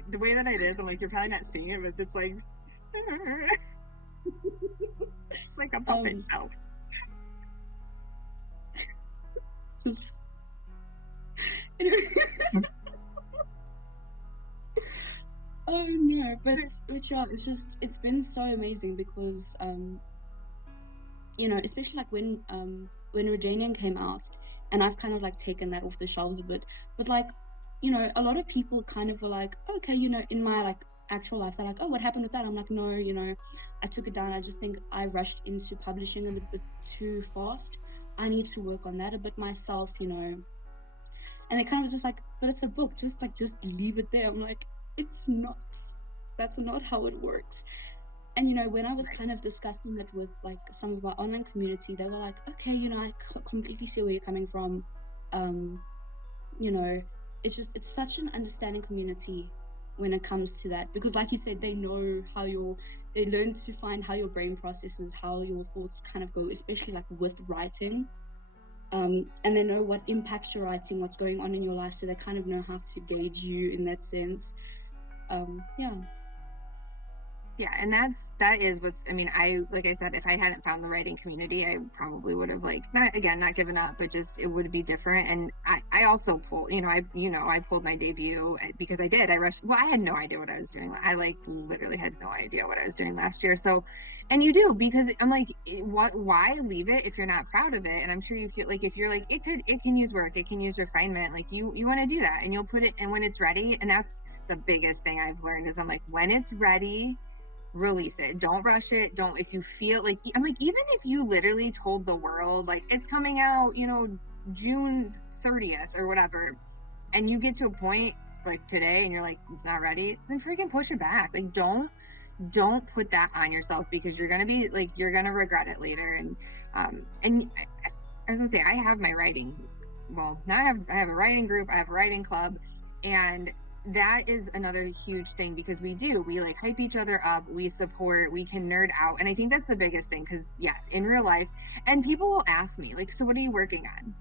the way that it is, I'm like, you're probably not seeing it, but it's like, it's like a puppet show. Just, oh no, but yeah, it's been so amazing because especially like when Redanian came out, and I've kind of like taken that off the shelves a bit, but like, a lot of people kind of were like, okay, in my like actual life, they're like, oh, what happened with that? I'm like, no, I took it down. I just think I rushed into publishing a little bit too fast. I need to work on that a bit myself, and they kind of just like, but it's a book, just leave it there. I'm like, it's not, that's not how it works. And when I was kind of discussing it with like some of my online community, they were like, okay, I completely see where you're coming from. It's such an understanding community when it comes to that, because like you said, they know they learn to find how your brain processes, how your thoughts kind of go, especially like with writing. And they know what impacts your writing, what's going on in your life, so they kind of know how to gauge you in that sense. Yeah, and that is what's, I mean, like I said, if I hadn't found the writing community, I probably would have like not given up, but just it would be different. And I also pulled, I pulled my debut because I rushed. Well, I had no idea what I was doing. I like literally had no idea what I was doing last year. So, and you do, because I'm like, why leave it if you're not proud of it? And I'm sure you feel like if you're like, it can use work, it can use refinement. Like you want to do that, and you'll put it, and when it's ready, and that's the biggest thing I've learned is I'm like, when it's ready, release it. Don't rush it. Don't, if you feel like, I'm like, even if you literally told the world, like, it's coming out, June 30th or whatever, and you get to a point like today and you're like, it's not ready, then freaking push it back. Like, don't put that on yourself, because you're gonna be like, you're gonna regret it later. And I was gonna say, I have my writing. Well, now I have a writing group. I have a writing club, and that is another huge thing, because we like hype each other up, we support, we can nerd out, and I think that's the biggest thing. Because yes, in real life, and people will ask me like, so what are you working on?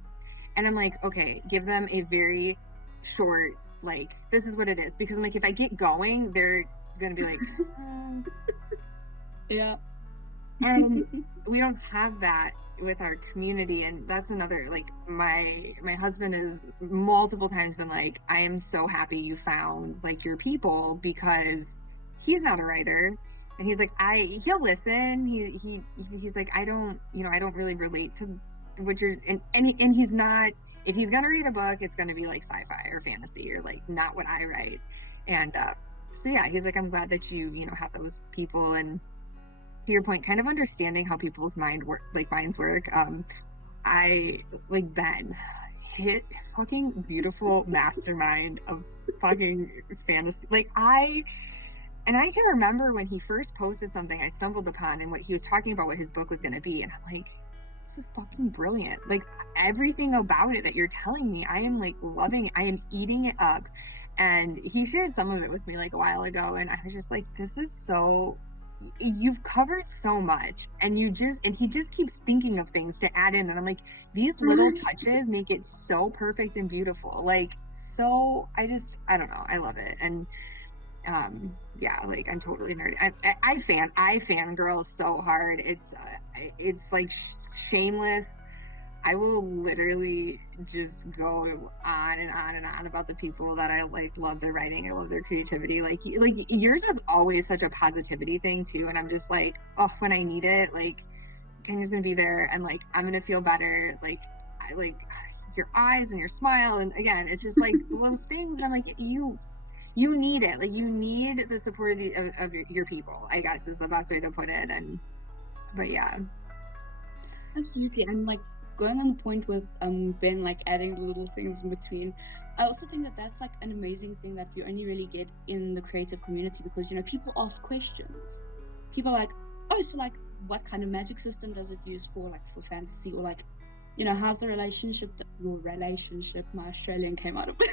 And I'm like, okay, give them a very short, like, this is what it is, because I'm like, if I get going, they're gonna be like, "Mm, Yeah. we don't have that with our community." And that's another, like, my husband has multiple times been like, I am so happy you found like your people, because he's not a writer, and he's like, he'll listen, he's like, I don't really relate to what you're, and he's not, if he's gonna read a book, it's gonna be like sci-fi or fantasy, or like not what I write. And so yeah, he's like, I'm glad that you have those people. And to your point, kind of understanding how people's minds work. I like Ben, hit fucking beautiful mastermind of fucking fantasy. Like, I can remember when he first posted something I stumbled upon, and what he was talking about, what his book was going to be, and I'm like, this is fucking brilliant. Like, everything about it that you're telling me, I am like loving it. I am eating it up. And he shared some of it with me like a while ago, and I was just like, this is so, you've covered so much, and he just keeps thinking of things to add in, and I'm like, these little touches make it so perfect and beautiful. Like, so I don't know, I love it. And yeah, like, I'm totally nerdy. I fangirl so hard. It's like shameless. I will literally just go on and on and on about the people that I like, love their writing, I love their creativity. Like yours is always such a positivity thing too, and I'm just like, oh, when I need it, like, Kenya's gonna be there, and like, I'm gonna feel better. Like, I like your eyes and your smile, and again, it's just like those things. I'm like, you need it. Like, you need the support of your people, I guess, is the best way to put it. And but yeah. Absolutely. And like going on the point with Ben, like adding the little things in between. I also think that that's like an amazing thing that you only really get in the creative community, because people ask questions. People are like, oh, so like what kind of magic system does it use for, like, for fantasy, or like, how's the relationship, your relationship, my Australian came out of it.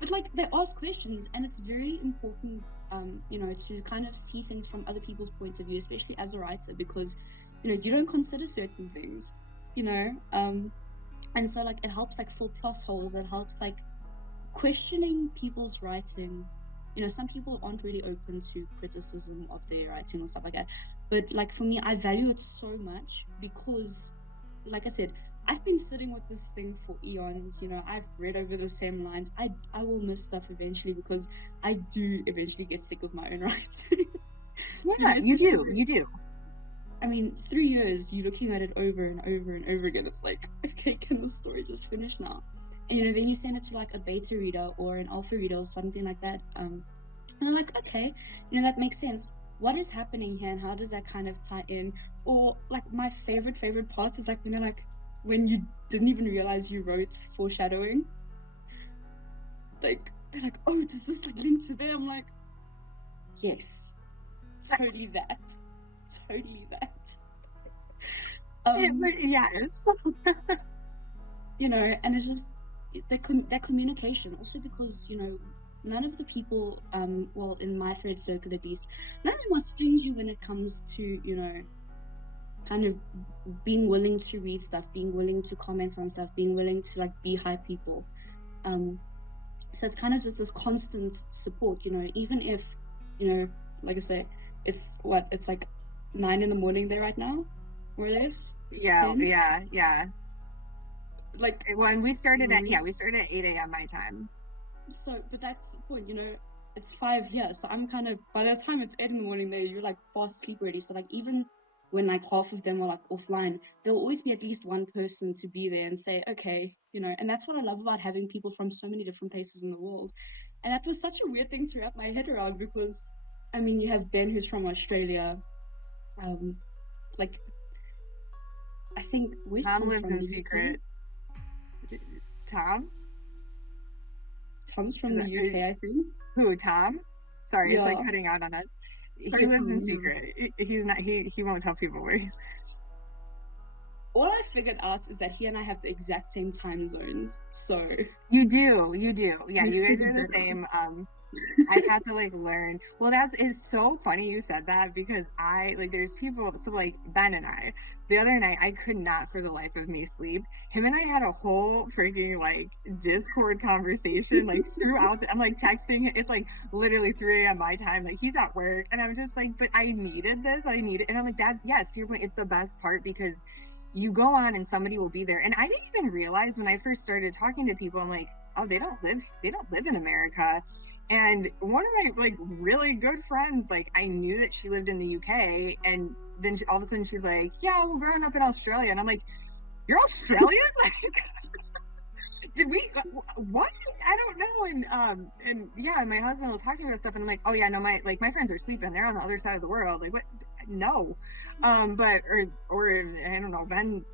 But like, they ask questions, and it's very important, to kind of see things from other people's points of view, especially as a writer, because you don't consider certain things, and so like it helps like fill plot holes. It helps like questioning people's writing. Some people aren't really open to criticism of their writing or stuff like that, but like for me, I value it so much because, like I said, I've been sitting with this thing for eons. I've read over the same lines. I will miss stuff eventually, because I do eventually get sick of my own writing. Yeah, you Especially, do. You do. I mean, 3 years, you're looking at it over and over and over again. It's like, okay, can the story just finish now? And then you send it to like a beta reader or an alpha reader or something like that. And I'm like, okay, that makes sense. What is happening here, and how does that kind of tie in? Or like, my favorite part is like, like when you didn't even realize you wrote foreshadowing. Like, they're like, oh, does this like link to there? I'm like, yes, totally that, totally that. Yes. And it's just that communication. Also, because none of the people, well, in my thread circle at least, none of them are stingy when it comes to kind of being willing to read stuff, being willing to comment on stuff, being willing to like be hype people. So it's kind of just this constant support, even if, like I say, it's like 9 a.m. there right now, more or less. Yeah, 10. yeah. Like, When we started we started at 8 a.m. my time. So, but that's the point, it's 5 here. So I'm kind of, by the time it's 8 a.m. there, you're like fast sleep ready. So like, even when like half of them are like offline, there'll always be at least one person to be there and say, okay, and that's what I love about having people from so many different places in the world, And that was such a weird thing to wrap my head around because, I mean, you have Ben who's from Australia. Like, I think, where's Tom Tom lives from? in The UK? secret. Tom? Tom's Is from the that, UK, I think. who, Tom? Sorry, it's like Yeah. cutting out on us. He Sorry, lives in Tom. Yeah. secret. He's not, he won't tell people where he All I figured out is that he and I have the exact same time zones. So You do, you do. Yeah, I you guys figured are the that out. same. I've had to like learn. Well, that's it's so funny you said that because I like there's people so like Ben and I the other night I could not for the life of me sleep. Him and I had a whole freaking like Discord conversation like throughout I'm like texting it's like literally 3 a.m. my time, like he's at work and I'm just like, but I needed this. I needed and I'm like that yes, to your point, it's the best part because you go on and somebody will be there. And I didn't even realize when I first started talking to people, I'm like, oh, they don't live in America. And one of my like really good friends, like I knew that she lived in the UK, and then all of a sudden she's like, "Yeah, well, growing up in Australia," and I'm like, "You're Australian? Like, did we? What? I don't know." And yeah, my husband will talk to me about stuff, and I'm like, "Oh yeah, no, my friends are sleeping. They're on the other side of the world. Like, what? No, but or I don't know. Ben's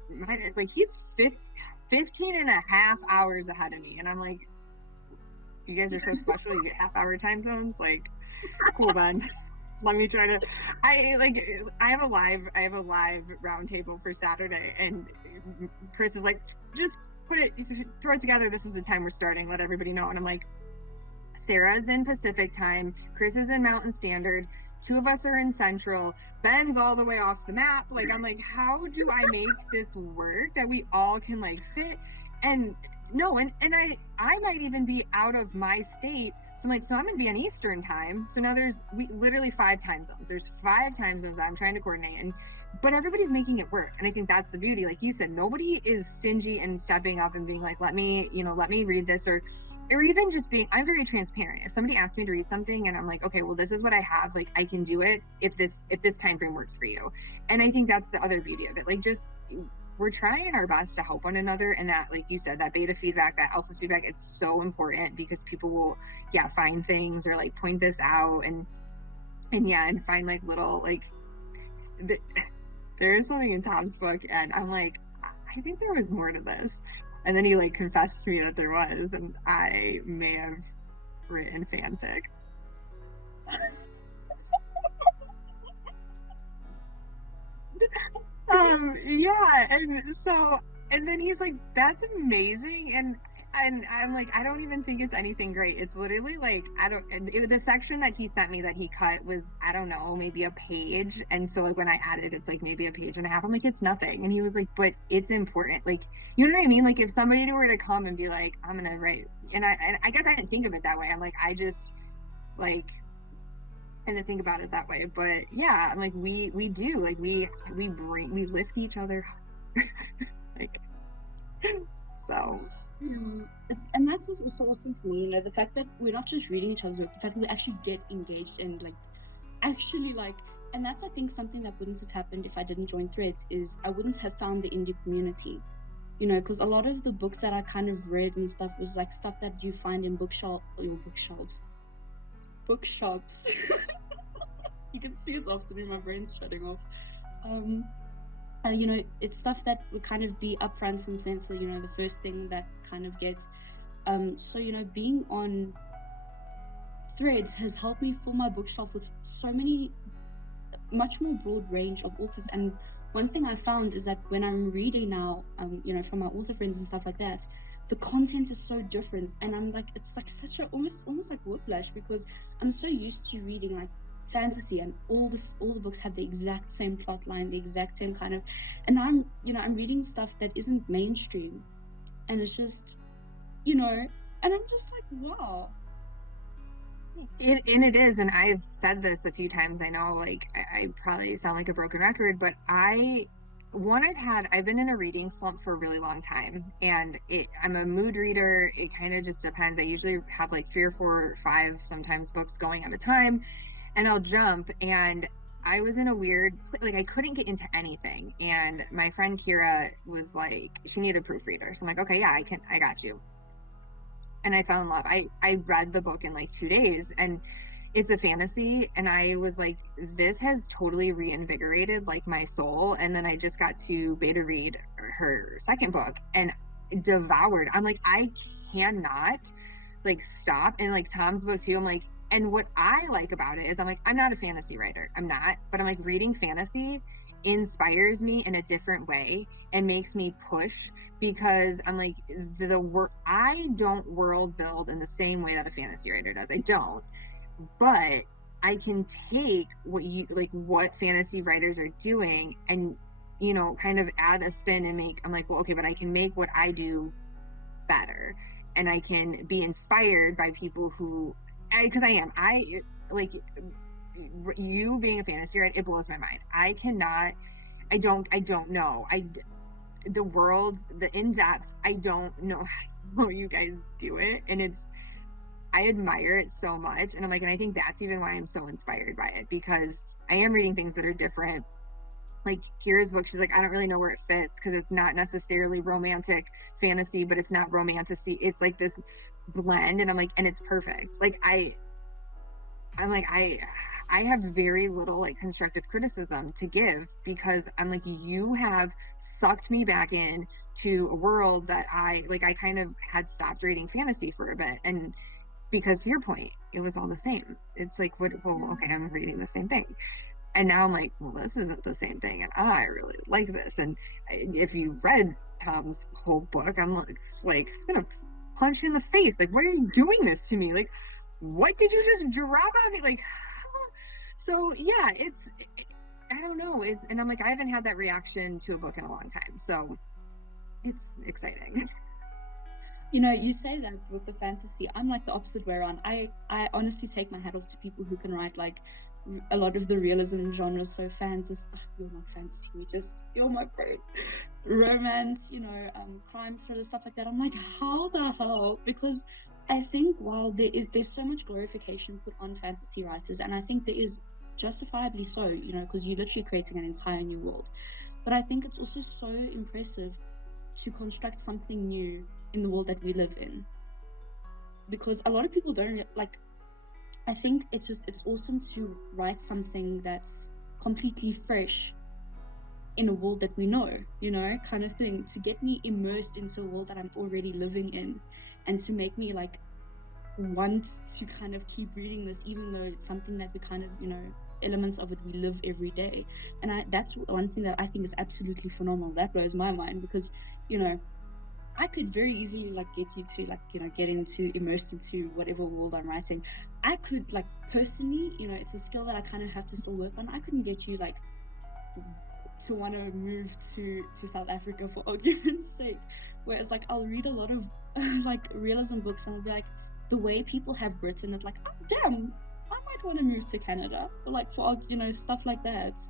like he's 15 and a half hours ahead of me, and I'm like, you guys are so special. You get half-hour time zones. Like, cool, Ben. Let me try to. I have a live roundtable for Saturday, and Chris is like, just put it, throw it together. This is the time we're starting. Let everybody know. And I'm like, Sarah's in Pacific time. Chris is in Mountain Standard. Two of us are in Central. Ben's all the way off the map. Like, I'm like, how do I make this work that we all can like fit? And no, and I might even be out of my state. So I'm like, so I'm gonna be on Eastern time. So now there's we literally 5 time zones. There's 5 time zones I'm trying to coordinate. And but everybody's making it work. And I think that's the beauty. Like you said, nobody is stingy and stepping up and being like, let me read this or even just being I'm very transparent. If somebody asks me to read something and I'm like, okay, well, this is what I have, like I can do it if this time frame works for you. And I think that's the other beauty of it. Like just we're trying our best to help one another, and that, like you said, that beta feedback, that alpha feedback, it's so important because people will find things or like point this out and find like little like the, there is something in Tom's book and I'm like, I think there was more to this. And then he like confessed to me that there was, and I may have written fanfic. Yeah, and then he's like, "That's amazing," and I'm like, I don't even think it's anything great. It's literally like I don't. And the section that he sent me that he cut was I don't know maybe a page, and so like when I added, it's like maybe a page and a half. I'm like, it's nothing, and he was like, but it's important. Like you know what I mean? Like if somebody were to come and be like, I'm gonna write, and I guess I didn't think of it that way. I'm like, I just like and to think about it that way. But yeah, like we do like we lift each other like so And that's what's also awesome for me, you know, the fact that we're not just reading each other's work, the fact that we actually get engaged and like actually like, and that's I think something that wouldn't have happened if I didn't join Threads is I wouldn't have found the indie community, you know, because a lot of the books that I kind of read and stuff was like stuff that you find in bookshops. You can see it's afternoon, my brain's shutting off. You know, it's stuff that would kind of be upfront and center, you know, the first thing that kind of gets. So, you know, being on Threads has helped me fill my bookshelf with so many, much more broad range of authors. And one thing I found is that when I'm reading now, you know, from my author friends and stuff like that, the content is so different. And I'm like, it's like such a, almost like whiplash because I'm so used to reading like fantasy and all the books have the exact same plot line, the exact same kind of, and I'm reading stuff that isn't mainstream, and it's just, you know, and I'm just like, wow. and it is, and I've said this a few times. I know like I probably sound like a broken record, but I've been in a reading slump for a really long time, and I'm a mood reader. It kind of just depends. I usually have like 3 or 4 or 5 sometimes books going at a time, and I'll jump. And I was in a weird, like I couldn't get into anything. And my friend Kira was like, she needed a proofreader. So I'm like, okay, yeah, I got you. and I fell in love. I read the book in like 2 days, and it's a fantasy, and I was like, this has totally reinvigorated like my soul. And then I just got to beta read her second book and devoured. I'm like, I cannot like stop. And like Tom's book too, I'm like, and what I like about it is I'm like, I'm not a fantasy writer. I'm not, but I'm like, reading fantasy inspires me in a different way and makes me push, because I'm like, the work, I don't world build in the same way that a fantasy writer does. I don't. But I can take what you like, what fantasy writers are doing, and kind of add a spin and make, I'm like, well, okay, but I can make what I do better, and I can be inspired by people who, because I like, you being a fantasy writer, it blows my mind. I don't know. The world, the in-depth, I don't know how you guys do it. And I admire it so much. And I'm like, and I think that's even why I'm so inspired by it, because I am reading things that are different. Like Kira's book, she's like, I don't really know where it fits, because it's not necessarily romantic fantasy, but it's not romantasy. It's like this blend. And I'm like, and it's perfect. Like I'm like, I have very little like constructive criticism to give, because I'm like, you have sucked me back in to a world that I kind of had stopped reading fantasy for a bit. And because to your point, it was all the same. It's like, what, well, okay, I'm reading the same thing. And now I'm like, well, this isn't the same thing. And I really like this. And if you read Tom's whole book, I'm like, it's like, I'm going to punch you in the face. Like, why are you doing this to me? Like, what did you just drop on me? Like, so yeah, I don't know. And I'm like, I haven't had that reaction to a book in a long time. So it's exciting. You say that with the fantasy. I'm like the opposite way around. I honestly take my hat off to people who can write like a lot of the realism genres. So fantasy, you're not fantasy, you're my brain. Romance, crime thriller, stuff like that. I'm like, how the hell? Because I think while there's so much glorification put on fantasy writers, and I think there is justifiably so, because you're literally creating an entire new world. But I think it's also so impressive to construct something new in the world that we live in, because a lot of people don't like. I think it's awesome to write something that's completely fresh in a world that we know, kind of thing, to get me immersed into a world that I'm already living in, and to make me like want to kind of keep reading this, even though it's something that we kind of, elements of it we live every day. And that's one thing that I think is absolutely phenomenal. That blows my mind, because I could very easily like get you to like, get immersed into whatever world I'm writing. I could like personally, it's a skill that I kind of have to still work on. I couldn't get you like to want to move to South Africa, for argument's sake. Whereas like I'll read a lot of like realism books, and I'll be like, the way people have written it, like, oh damn, I might want to move to Canada, or like for stuff like that.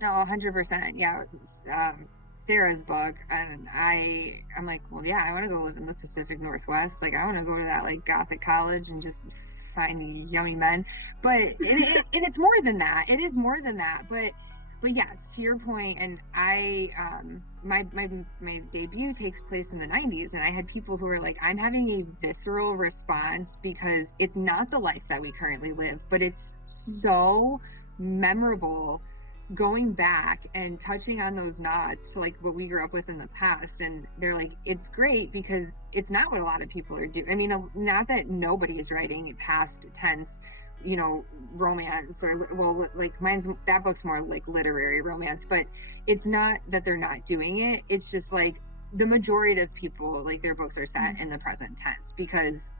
No, 100%. Yeah. Sarah's book, and I'm like, well, yeah, I want to go live in the Pacific Northwest. Like, I want to go to that like Gothic college and just find yummy men. But and it's more than that. It is more than that. But yes, to your point, and my debut takes place in the 90s, and I had people who were like, I'm having a visceral response, because it's not the life that we currently live, but it's so memorable going back and touching on those nods to like what we grew up with in the past. And they're like, it's great because it's not what a lot of people are doing. I mean, not that nobody is writing past tense, romance, or, well, like that book's more like literary romance, but it's not that they're not doing it. It's just like the majority of people, like, their books are set in the present tense, because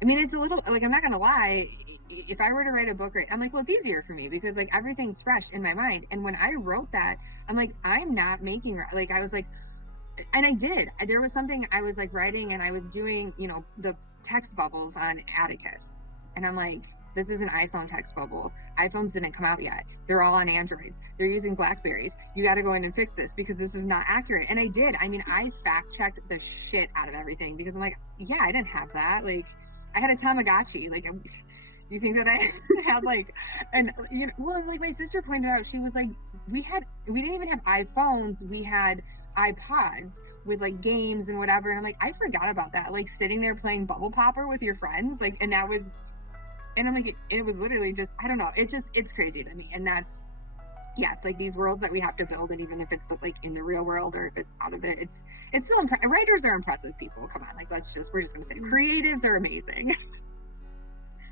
I mean, it's a little like, I'm not gonna lie, if I were to write a book, right, I'm like, well, it's easier for me because like everything's fresh in my mind. And when I wrote that, I'm like, I'm not making, like, I was like, and I did, there was something I was like writing, and I was doing, the text bubbles on Atticus, and I'm like, this is an iPhone text bubble. iPhones didn't come out yet. They're all on Androids. They're using Blackberries. You got to go in and fix this because this is not accurate. And I did. I mean, I fact checked the shit out of everything, because I'm like, yeah, I didn't have that. Like, I had a Tamagotchi. Like, you think that I had like, and well, like my sister pointed out, she was like, we didn't even have iPhones. We had iPods with like games and whatever. And I'm like, I forgot about that. Like sitting there playing Bubble Popper with your friends, like, and that was, and I'm like, it was literally just, I don't know. It's crazy to me. And that's, yes, like these worlds that we have to build. And even if it's like in the real world or if it's out of it, it's still, writers are impressive people. Come on. Like, we're just going to say creatives are amazing.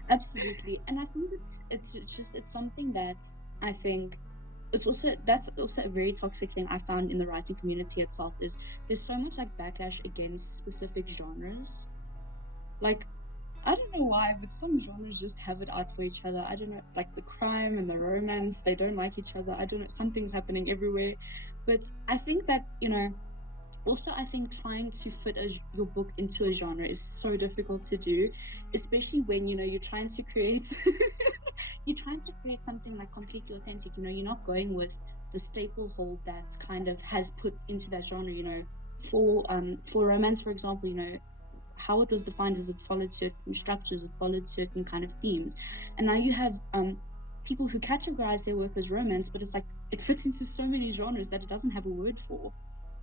Absolutely. And I think it's something that I think that's also a very toxic thing I found in the writing community itself, is there's so much like backlash against specific genres. Like, I don't know why, but some genres just have it out for each other. I don't know, like the crime and the romance, they don't like each other. I don't know, something's happening everywhere. But I think that, also, I think trying to fit your book into a genre is so difficult to do, especially when, you're trying to create something like completely authentic. You're not going with the staple hold that kind of has put into that genre. For romance, for example, how it was defined is it followed certain structures, it followed certain kind of themes, and now you have people who categorize their work as romance, but it's like it fits into so many genres that it doesn't have a word for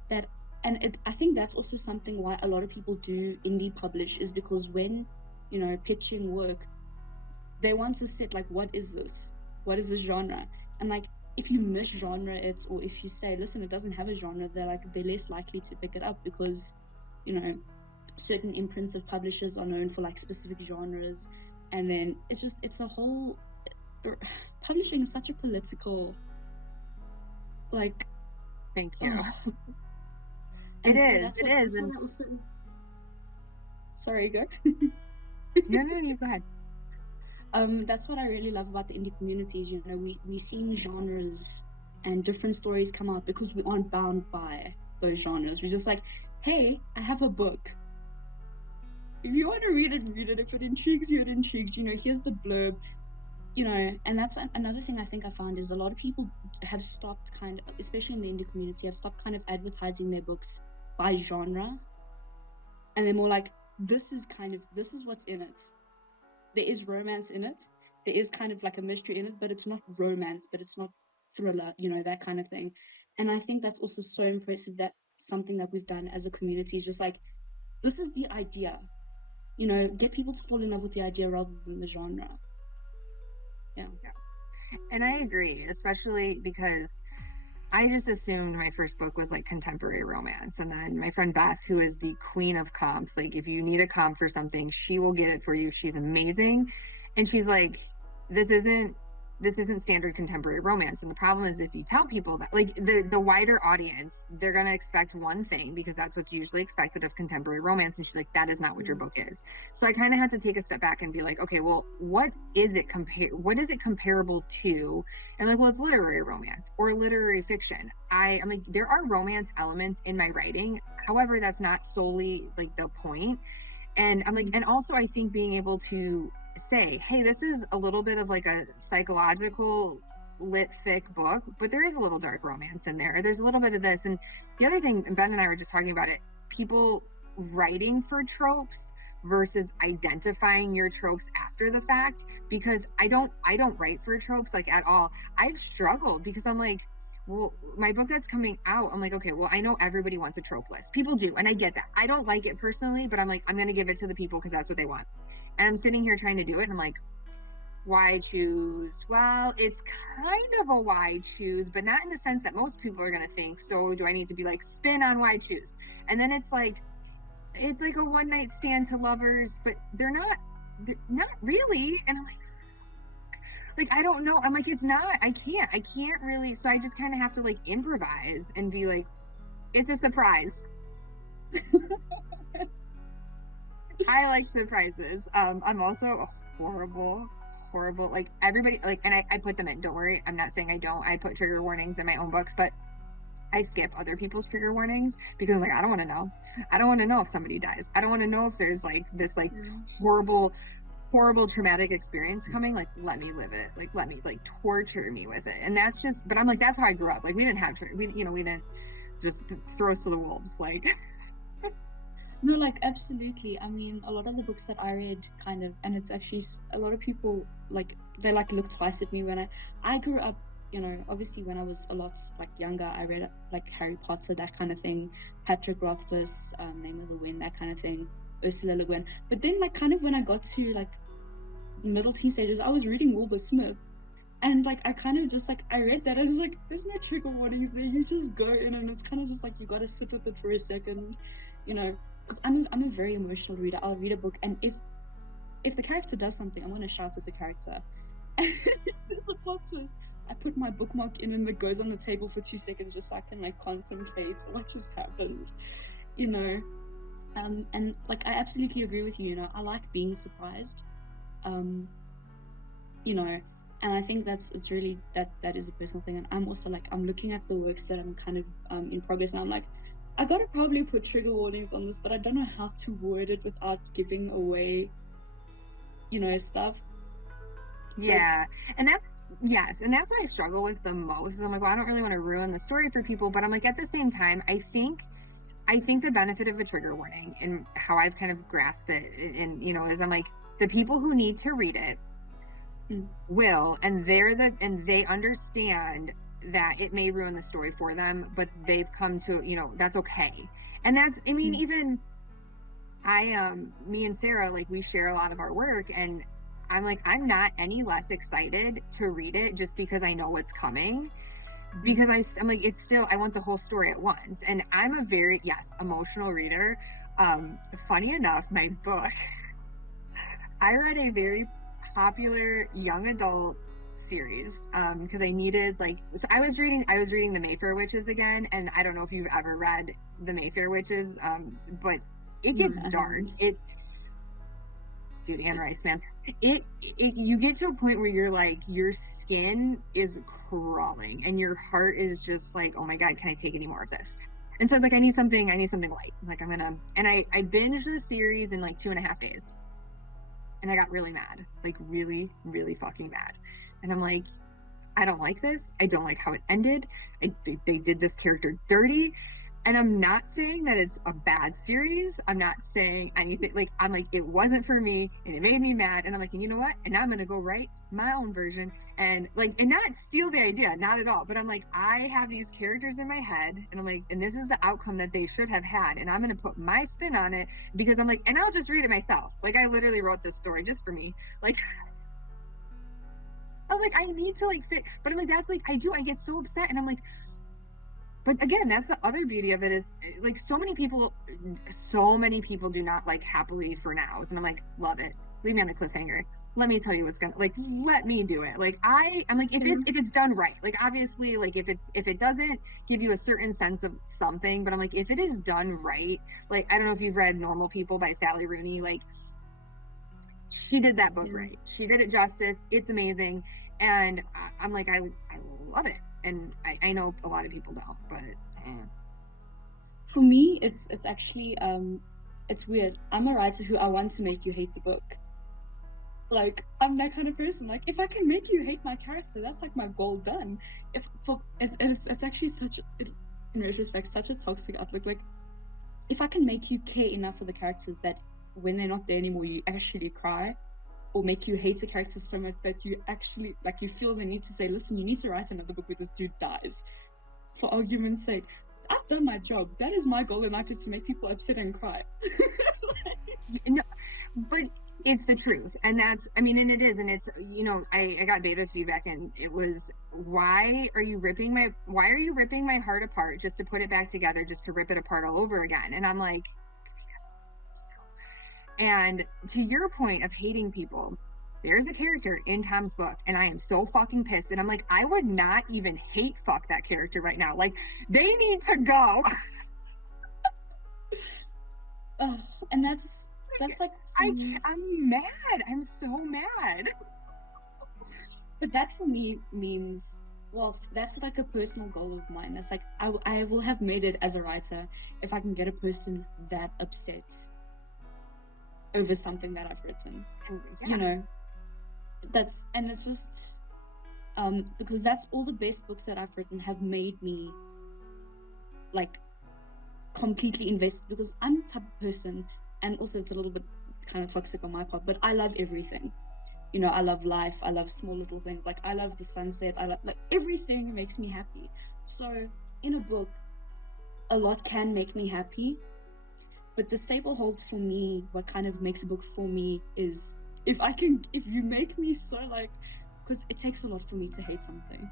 that. And I think that's also something why a lot of people do indie publish, is because when, pitching work, they want to set like, what is this? What is this genre? And like, if you mis-genre it, or if you say, listen, it doesn't have a genre, they're less likely to pick it up, because, certain imprints of publishers are known for like specific genres. And then it's a whole, publishing is such a political, like, Thank you. And it is. And sorry, go. No, you go ahead. That's what I really love about the indie communities. We see genres and different stories come out because we aren't bound by those genres. We're just like, hey, I have a book. If you want to read it, read it. If it intrigues you, it intrigues you. Here's the blurb. And that's another thing I think I found, is a lot of people have stopped kind of, especially in the indie community, have stopped kind of advertising their books by genre. And they're more like, this is what's in it. There is romance in it. There is kind of like a mystery in it, but it's not romance, but it's not thriller, that kind of thing. And I think that's also so impressive, that something that we've done as a community is just like, this is the idea, get people to fall in love with the idea rather than the genre. Yeah. And I agree, especially because I just assumed my first book was like contemporary romance. And then my friend Beth, who is the queen of comps, like if you need a comp for something, she will get it for you. She's amazing. And she's like, this isn't standard contemporary romance. And the problem is, if you tell people that, like the wider audience, they're going to expect one thing, because that's what's usually expected of contemporary romance. And she's like, that is not what your book is. So I kind of had to take a step back and be like, okay, well, what is it comparable to? And like, well, it's literary romance or literary fiction. I'm like, there are romance elements in my writing. However, that's not solely like the point. And I'm like, and also I think being able to say, hey, this is a little bit of like a psychological lit fic book, but there is a little dark romance in there. There's a little bit of this. And the other thing, Ben and I were just talking about it, people writing for tropes versus identifying your tropes after the fact, because I don't write for tropes like at all. I've struggled because I'm like, well, my book that's coming out, I'm like, okay, well, I know everybody wants a trope list. People do, and I get that. I don't like it personally, but I'm like, I'm going to give it to the people because that's what they want. And I'm sitting here trying to do it, and I'm like, why choose? Well, it's kind of a why choose, but not in the sense that most people are going to think. So do I need to be like, spin on why choose? And then it's like a one night stand to lovers, but they're not really. And I'm like, I don't know. I'm like, it's not, I can't really. So I just kind of have to like improvise and be like, it's a surprise. I like surprises. I'm also a horrible, like everybody, like, and I put them in, don't worry. I'm not saying I don't. I put trigger warnings in my own books, but I skip other people's trigger warnings because I'm like, I don't want to know. I don't want to know if somebody dies. I don't want to know if there's like this like horrible traumatic experience coming. Like, let me live it. Like, let me like torture me with it. And that's just, but I'm like, that's how I grew up. Like, we didn't have, we didn't just throw us to the wolves. Like, no, like, absolutely. I mean, a lot of the books that I read kind of, and it's actually, a lot of people, like, they like look twice at me when I grew up you know, obviously when I was a lot like younger, I read like Harry Potter, that kind of thing, Patrick Rothfuss, Name of the Wind, that kind of thing, Ursula Le Guin. But then like kind of when I got to like middle teen stages, I was reading Wilbur Smith. And like I kind of just like I read that and it's like there's no trigger warnings there. You just go in and it's kind of just like you gotta sit with it for a second, you know. Because I'm a very emotional reader. I'll read a book and if the character does something, I'm gonna shout at the character. And there's a plot twist. I put my bookmark in and it goes on the table for 2 seconds just so I can like contemplate what just happened, you know. And like I absolutely agree with you. You know, I like being surprised. You know, and I think it's really that is a personal thing. And I'm also like I'm looking at the works that I'm kind of in progress, and I'm like, I gotta probably put trigger warnings on this, but I don't know how to word it without giving away, you know, stuff. Yeah. And that's what I struggle with the most. I'm like, well, I don't really want to ruin the story for people, but I'm like, at the same time, I think the benefit of a trigger warning and how I've kind of grasped it and is I'm like, the people who need to read it will, and they understand that it may ruin the story for them, but they've come to, that's okay. And that's, I mean, even me and Sarah, like we share a lot of our work, and I'm like, I'm not any less excited to read it just because I know what's coming, because I'm like, it's still, I want the whole story at once. And I'm a very, yes, emotional reader. Funny enough, my book, I read a very popular young adult series because I needed so I was reading the Mayfair Witches again, and I don't know if you've ever read the Mayfair Witches, but it gets dark. Dude, Anne Rice, man, it you get to a point where you're like, your skin is crawling and your heart is just like, oh my god, can I take any more of this? And so I was like, I need something light. Like I binged the series in like 2.5 days, and I got really mad, like really, really fucking mad. And I'm like, I don't like this. I don't like how it ended. They did this character dirty. And I'm not saying that it's a bad series. I'm not saying anything. Like, I'm like, it wasn't for me and it made me mad. And I'm like, and you know what? And I'm going to go write my own version and not steal the idea, not at all. But I'm like, I have these characters in my head, and I'm like, and this is the outcome that they should have had. And I'm going to put my spin on it because I'm like, and I'll just read it myself. Like, I literally wrote this story just for me. Like, I'm like, I need to like fit. But I'm like, that's like, I get so upset. And I'm like, but again, that's the other beauty of it is like so many people do not like happily for nows. And I'm like, love it. Leave me on a cliffhanger. Let me tell you what's gonna, like, let me do it. Like I'm like, if it's done right, like obviously, like if it doesn't give you a certain sense of something, but I'm like, if it is done right, like I don't know if you've read Normal People by Sally Rooney, like she did that book right. She did it justice. It's amazing. And I'm like, I love it. And I know a lot of people don't, but for me, it's actually it's weird. I'm a writer who I want to make you hate the book. Like I'm that kind of person. Like if I can make you hate my character, that's like my goal done. It's actually in retrospect such a toxic outlook. Like if I can make you care enough for the characters that when they're not there anymore, you actually cry, or make you hate a character so much that you actually like you feel the need to say, listen, you need to write another book where this dude dies, for argument's sake. I've done my job. That is my goal in life, is to make people upset and cry. No, but it's the truth. And that's, I mean, and it is, and it's, I got beta feedback, and it was, why are you ripping my heart apart just to put it back together, just to rip it apart all over again? And I'm like, and to your point of hating people, there's a character in Tom's book, and I am so fucking pissed. And I'm like, I would not even hate fuck that character right now. Like, they need to go. And that's like, I'm mad. I'm so mad. But that for me means, well, that's like a personal goal of mine. That's like, I will have made it as a writer if I can get a person that upset over something that I've written. Yeah. It's just because that's all the best books that I've written have made me like completely invested, because I'm the type of person, and also it's a little bit kind of toxic on my part, but I love everything. You know, I love life. I love small little things. Like I love the sunset. I love, like, everything makes me happy. So in a book, a lot can make me happy, but the staple hold for me, what kind of makes a book for me is if you make me so like, because it takes a lot for me to hate something.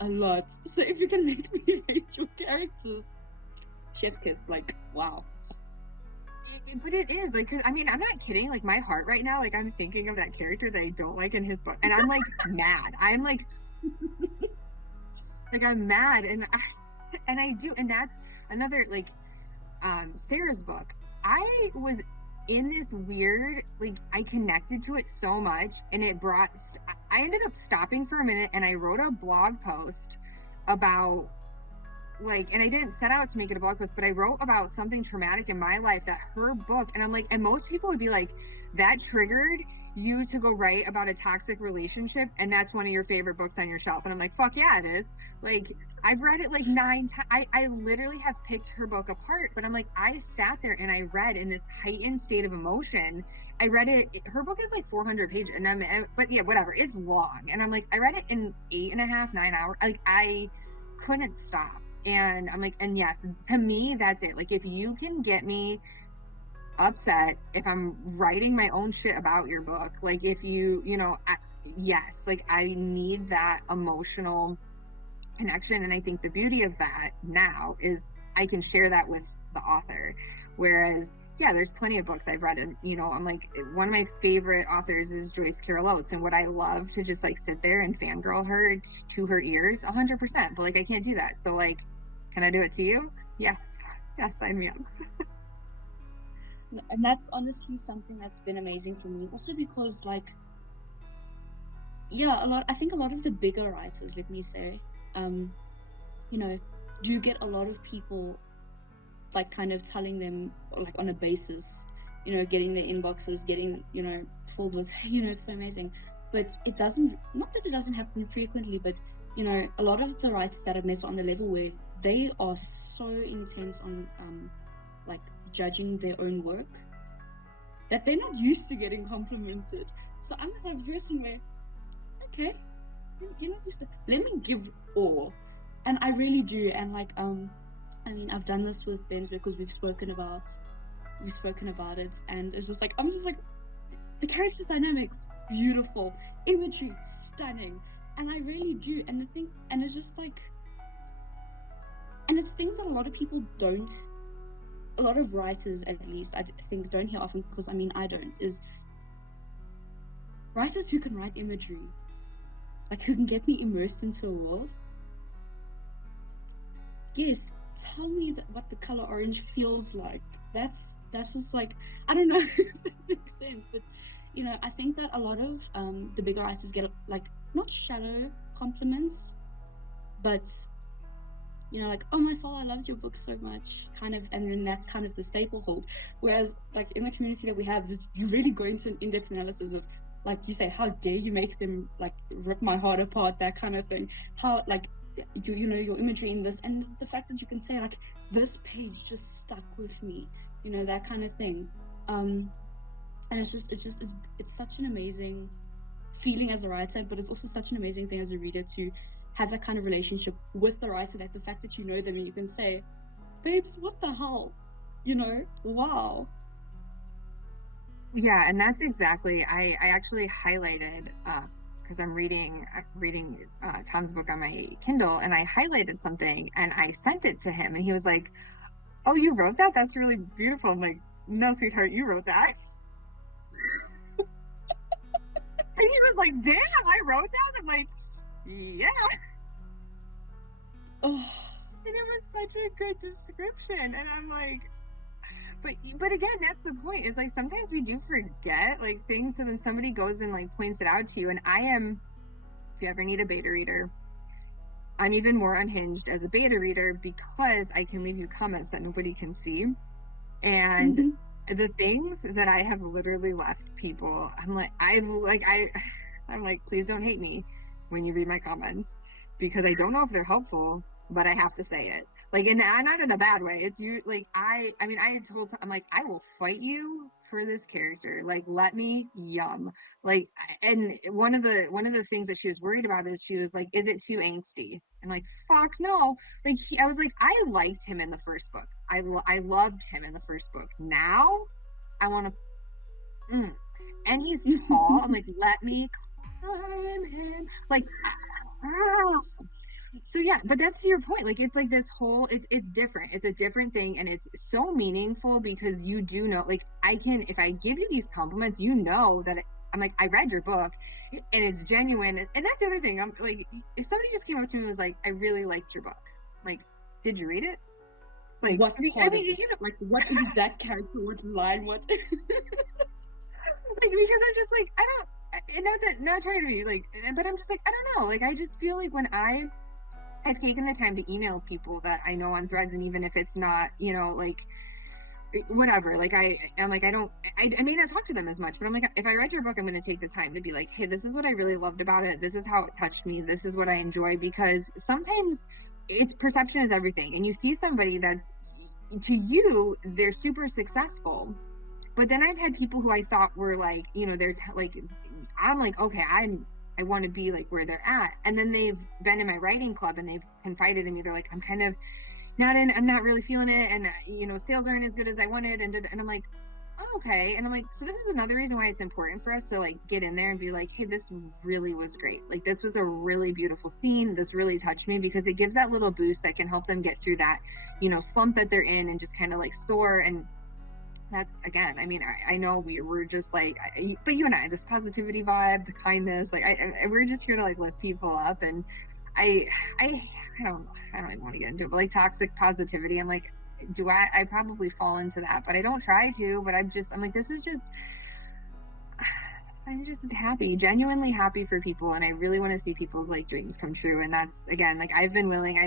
A lot. So if you can make me hate your characters, chef's kiss, like, wow. But it is like, 'cause, I mean, I'm not kidding. Like my heart right now, like I'm thinking of that character that I don't like in his book, and I'm like mad. I'm like I'm mad, and I do, and that's another like Sarah's book. I was in this weird, like I connected to it so much, and it brought. I ended up stopping for a minute, and I wrote a blog post about like, and I didn't set out to make it a blog post, but I wrote about something traumatic in my life that her book, and I'm like, and most people would be like, that triggered you to go write about a toxic relationship, and that's one of your favorite books on your shelf. And I'm like, fuck yeah, it is. Like, I've read it like 9 times. I literally have picked her book apart, but I'm like, I sat there and I read in this heightened state of emotion. I read it. Her book is like 400 pages, but yeah, whatever. It's long, and I'm like, I read it in 8.5, 9 hours. Like, I couldn't stop. And I'm like, and yes, to me, that's it. Like, if you can get me upset if I'm writing my own shit about your book, like if yes, like I need that emotional connection. And I think the beauty of that now is I can share that with the author. Whereas, yeah, there's plenty of books I've read, and I'm like, one of my favorite authors is Joyce Carol Oates, and would I love to just like sit there and fangirl her to her ears 100%, but like I can't do that. So like, can I do it to you? Yeah. Yeah, sign me up. And that's honestly something that's been amazing for me. Also because, like, yeah, I think a lot of the bigger writers, let me say, you know, do get a lot of people like kind of telling them like on a basis, getting their inboxes, getting, filled with, hey, it's so amazing. But it doesn't, not that it doesn't happen frequently, but, a lot of the writers that I've met are on the level where they are so intense on, like, judging their own work that they're not used to getting complimented. So I'm the type of person where, okay, you're not used to, let me give all. And I really do. And like, I mean, I've done this with Ben's because we've spoken about it, and it's just like, I'm just like, the character dynamics, beautiful, imagery, stunning. And I really do. And it's just like, and it's things that a lot of people don't, a lot of writers at least, I think, don't hear often, because I mean, I don't, is writers who can write imagery, like who can get me immersed into a world. Yes, tell me what the color orange feels like. That's just like, I don't know if that makes sense, but I think that a lot of the bigger writers get like, not shallow compliments, but like, oh my soul, I loved your book so much, kind of, and then that's kind of the staple hold. Whereas like in the community that we have, you really go into an in-depth analysis of, like you say, how dare you make them like rip my heart apart, that kind of thing. How like your imagery in this, and the fact that you can say like, this page just stuck with me, that kind of thing. And it's such an amazing feeling as a writer, but it's also such an amazing thing as a reader to have that kind of relationship with the writer, that the fact that you know them and you can say, babes, what the hell, wow. Yeah, and that's exactly, I actually highlighted, because I'm reading Tom's book on my Kindle, and I highlighted something and I sent it to him, and he was like, oh, you wrote that? That's really beautiful. I'm like, no, sweetheart, you wrote that. And he was like, damn, I wrote that? I'm like, yeah. Oh. And it was such a good description. And I'm like, but again, that's the point. It's like, sometimes we do forget like things, so then somebody goes and like points it out to you. And if you ever need a beta reader, I'm even more unhinged as a beta reader, because I can leave you comments that nobody can see. And the things that I have literally left people, I'm like, please don't hate me when you read my comments, because I don't know if they're helpful, but I have to say it. Like, and not in a bad way. It's you, like, I mean, I had told, I'm like, I will fight you for this character. Like, let me, yum. Like, and one of the things that she was worried about is she was like, is it too angsty? I'm like, fuck no. Like, I was like, I liked him in the first book. I loved him in the first book. Now, I want to, and he's tall. I'm like, let me climb him. Like, so yeah, but that's to your point. Like it's like this whole it's different. It's a different thing and it's so meaningful because you do know like I can if I give you these compliments, you know that I'm like I read your book and it's genuine. And that's the other thing. I'm like if somebody just came up to me and was like I really liked your book. Like, did you read it? Like What I part of mean, it? Like, what exact character, what line, what? like because I'm just like I don't and not trying to be like but I'm just like I don't know. Like I just feel like when I've taken the time to email people that I know on threads, and even if it's not, like whatever, like I'm like I may not talk to them as much, but I'm like if I read your book, I'm going to take the time to be like, hey, this is what I really loved about it. This is how it touched me. This is what I enjoy because sometimes it's perception is everything, and you see somebody that's to you they're super successful, but then I've had people who I thought were like, they're like, I'm like, okay, I want to be like where they're at. And then they've been in my writing club and they've confided in me. They're like, I'm kind of I'm not really feeling it. And, sales aren't as good as I wanted. And I'm like, oh, okay. And I'm like, so this is another reason why it's important for us to like get in there and be like, hey, this really was great. Like, this was a really beautiful scene. This really touched me because it gives that little boost that can help them get through that, slump that they're in and just kind of like soar. And that's again, I mean, I know we're just like, but you and I, this positivity vibe, the kindness, like we're just here to like lift people up. And I, I, I don't even want to get into it, but like toxic positivity, I'm like, I probably fall into that, but I don't try to, but I'm like, this is just, I'm just happy, genuinely happy for people. And I really want to see people's like dreams come true. And that's again, like I've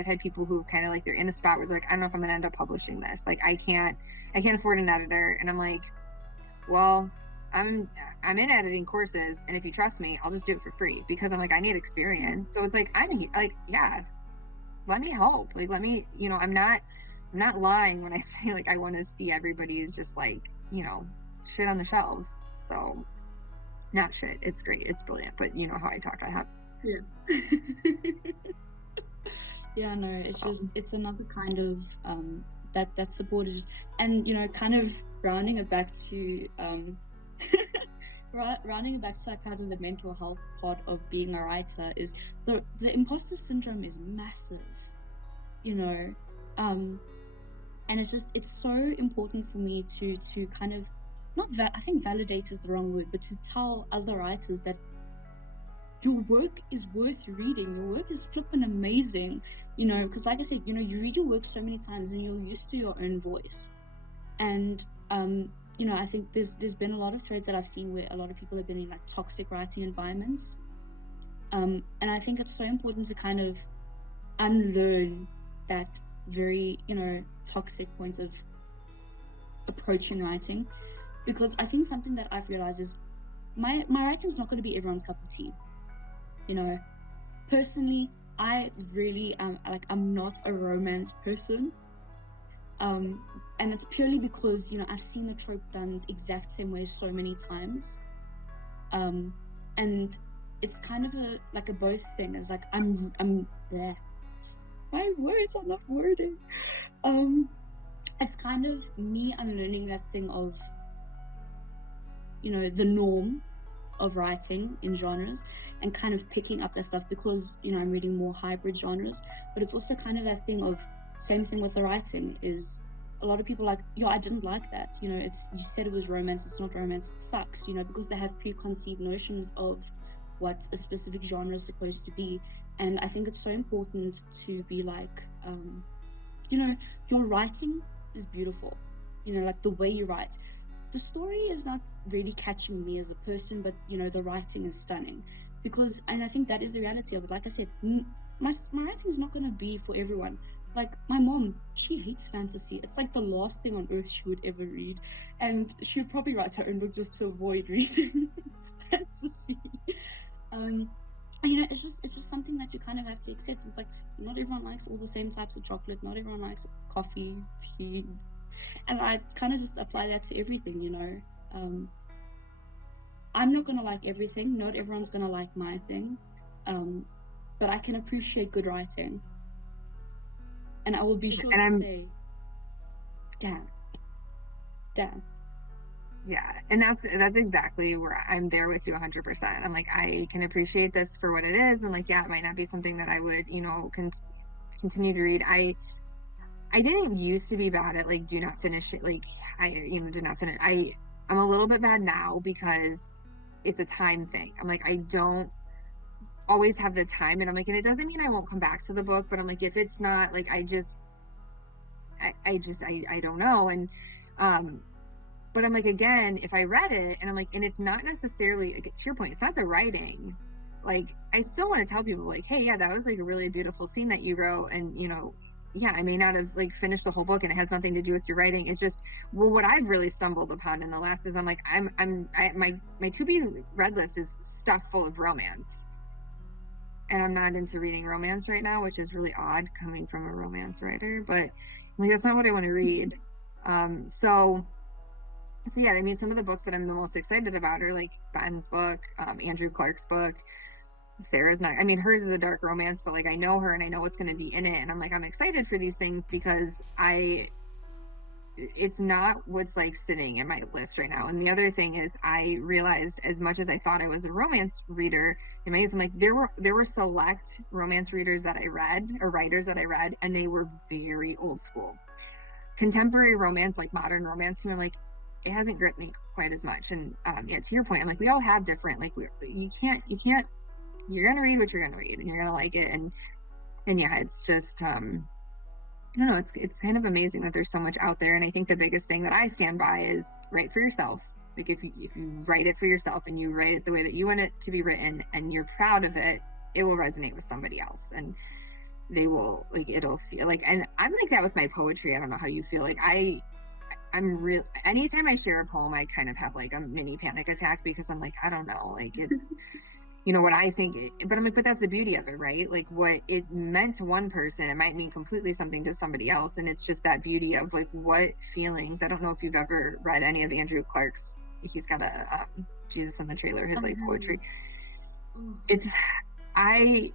had people who kind of like, they're in a spot where they're like, I don't know if I'm going to end up publishing this. Like, I can't afford an editor. And I'm like, well, I'm in editing courses. And if you trust me, I'll just do it for free because I'm like, I need experience. So it's like, like, yeah, let me help. Like, let me, I'm not lying when I say like, I want to see everybody's just like, shit on the shelves. So not shit. It's great. It's brilliant. But you know how I talk. I have. Yeah. Yeah, no, it's just, it's another kind of, that support is, and, kind of rounding it back to, rounding it back to like kind of the mental health part of being a writer is the imposter syndrome is massive, and it's so important for me to kind of I think validate is the wrong word, but to tell other writers that your work is worth reading. Your work is flippin' amazing, because like I said, you read your work so many times and you're used to your own voice. And, I think there's been a lot of threads that I've seen where a lot of people have been in like toxic writing environments. And I think it's so important to kind of unlearn that very, toxic points of approach in writing, because I think something that I've realized is my writing is not going to be everyone's cup of tea. Personally, I really I'm not a romance person, and it's purely because I've seen the trope done the exact same way so many times, and it's kind of a both thing. It's like I'm there. My words are not wording. It's kind of me unlearning that thing of the norm of writing in genres and kind of picking up that stuff because I'm reading more hybrid genres. But it's also kind of that thing of same thing with the writing is a lot of people like, yo, I didn't like that, it's, you said it was romance, it's not romance, it sucks, because they have preconceived notions of what a specific genre is supposed to be. And I think it's so important to be like, your writing is beautiful, like the way you write. The story is not really catching me as a person, but the writing is stunning, and I think that is the reality of it. Like I said, my writing is not going to be for everyone. Like my mom, she hates fantasy. It's like the last thing on earth she would ever read, and she would probably write her own book just to avoid reading fantasy. you know, it's just something that you kind of have to accept. It's like not everyone likes all the same types of chocolate. Not everyone likes coffee, tea, and I kind of just apply that to everything. You know, I'm not gonna like everything. Not everyone's gonna like my thing, but I can appreciate good writing, and I will be sure And to I'm say, damn, damn. Yeah, and that's exactly where I'm there with you 100%. I'm like, I can appreciate this for what it is, and like, yeah, it might not be something that I would, continue to read. I didn't used to be bad at like do not finish it. Like I, did not finish. I'm a little bit bad now because it's a time thing. I'm like, I don't always have the time, and I'm like, and it doesn't mean I won't come back to the book, but I'm like, if it's not like, I don't know, and um but I'm like, again, if I read it and I'm like, and it's not necessarily, like, to your point, it's not the writing. Like, I still want to tell people, like, hey, yeah, that was like a really beautiful scene that you wrote. And, yeah, I may not have like finished the whole book and it has nothing to do with your writing. It's just, well, what I've really stumbled upon in the last is I'm like, my to be read list is stuff full of romance. And I'm not into reading romance right now, which is really odd coming from a romance writer, but like, that's not what I want to read. Um, so, so yeah, I mean, some of the books that I'm the most excited about are like Ben's book, Andrew Clark's book. Sarah's not. I mean, hers is a dark romance, but like I know her and I know what's going to be in it, and I'm like I'm excited for these things because it's not what's like sitting in my list right now. And the other thing is, I realized as much as I thought I was a romance reader in my youth, I'm like there were select romance readers that I read or writers that I read, and they were very old school contemporary romance, like modern romance, like it hasn't gripped me quite as much. And yeah, to your point, I'm like, we all have different, like you can't, you're gonna read what you're gonna read, and you're gonna like it, and yeah, it's just I don't know, it's kind of amazing that there's so much out there. And I think the biggest thing that I stand by is write for yourself. Like if you write it for yourself and you write it the way that you want it to be written and you're proud of it, it will resonate with somebody else. And they will like it'll feel like, and I'm like that with my poetry. I don't know how you feel. Like I'm real anytime I share a poem, I kind of have like a mini panic attack because I'm like, I don't know, like it's what I think but I'm like, but that's the beauty of it, right? Like what it meant to one person, it might mean completely something to somebody else. And it's just that beauty of like what feelings. I don't know if you've ever read any of Andrew Clark's. He's got a Jesus in the Trailer, his like poetry. It's I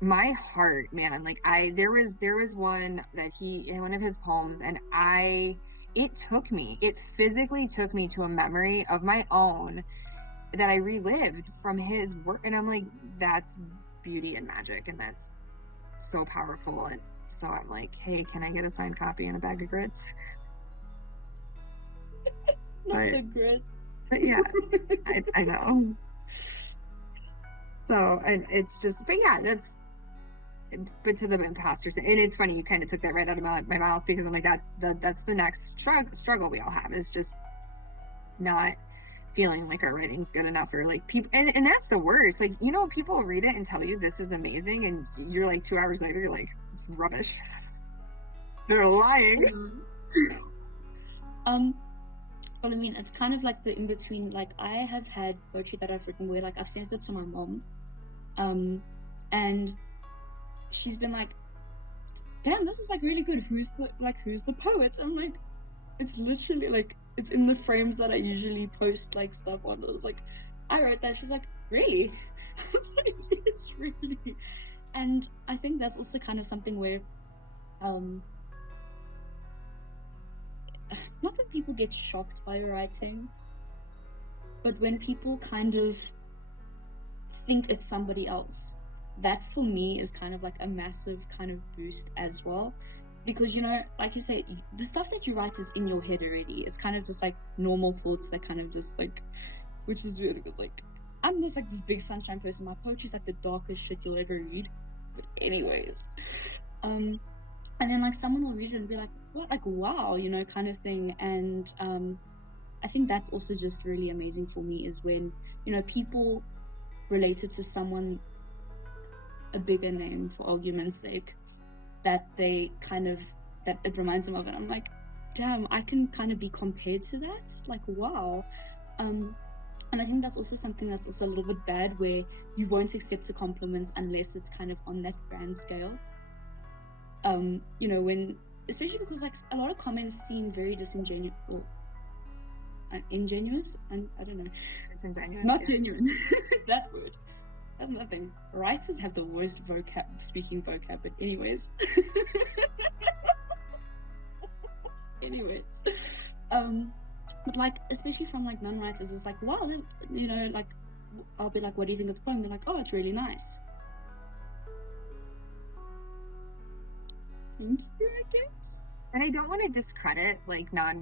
my heart, man, like there was one that he in one of his poems, and it physically took me to a memory of my own that I relived from his work. And I'm like, that's beauty and magic, and that's so powerful. And so I'm like, hey, can I get a signed copy and a bag of grits? Not but the grits. but yeah, I know. So, and it's just, but yeah, but to the imposter and it's funny you kind of took that right out of my mouth, because I'm like, that's the next struggle we all have, is just not feeling like our writing's good enough, or like people, and that's the worst. Like, people read it and tell you this is amazing, and you're like 2 hours later, you're like, it's rubbish. They're lying. Well, I mean, it's kind of like the in between. Like, I have had poetry that I've written where, like, I've sent it to my mom, and she's been like, "Damn, this is like really good. Who's the poet?" I'm like, it's literally like it's in the frames that I usually post like stuff on. It's like, I wrote that. She's like, really? I was like, yes, really. And I think that's also kind of something where, not when people get shocked by your writing, but when people kind of think it's somebody else. That for me is kind of like a massive kind of boost as well. Because, like you say, the stuff that you write is in your head already. It's kind of just like normal thoughts that kind of just like, which is really good. Like, I'm just like this big sunshine person. My poetry is like the darkest shit you'll ever read. But anyways, and then like someone will read it and be like, what, like, wow, kind of thing. And I think that's also just really amazing for me, is when, people related to someone, a bigger name for argument's sake, that they kind of, that it reminds them of it. I'm like, damn, I can kind of be compared to that. Like, wow. And I think that's also something that's also a little bit bad, where you won't accept a compliment unless it's kind of on that grand scale. You know, when, especially because like a lot of comments seem very disingenuous or ingenuous, and I don't know, Disingenuous, not yeah. genuine. That word. That's nothing. Writers have the worst speaking vocab, but anyways. anyways. But like, especially from like non-writers, it's like, wow, then, you know, like, I'll be like, what do you think of the poem? They're like, oh, it's really nice. Thank you, I guess. And I don't want to discredit like I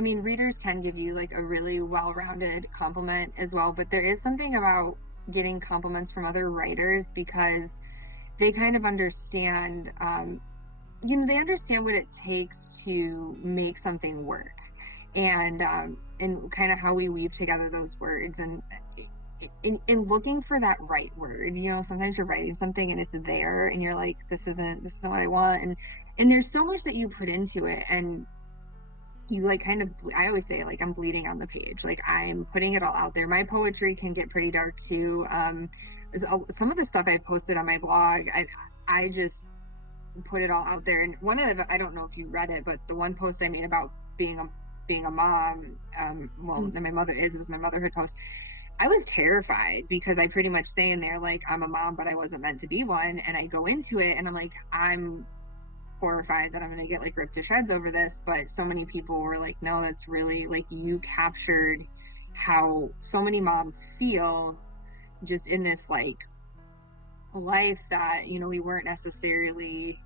mean, readers can give you like a really well-rounded compliment as well, but there is something about getting compliments from other writers because they kind of understand, they understand what it takes to make something work, and kind of how we weave together those words, and in looking for that right word. Sometimes you're writing something and it's there and you're like, this isn't what I want, and there's so much that you put into it, and you like kind of, I always say, like, I'm bleeding on the page, like I'm putting it all out there. My poetry can get pretty dark too. Some of the stuff I've posted on my blog, I just put it all out there. And I don't know if you read it, but the one post I made about being a mom, that my mother is, it was my motherhood post. I was terrified because I pretty much say in there, like, I'm a mom, but I wasn't meant to be one. And I go into it and I'm like, I'm horrified that I'm going to get like ripped to shreds over this. But so many people were like, no, that's really like, you captured how so many moms feel just in this like life that, we weren't necessarily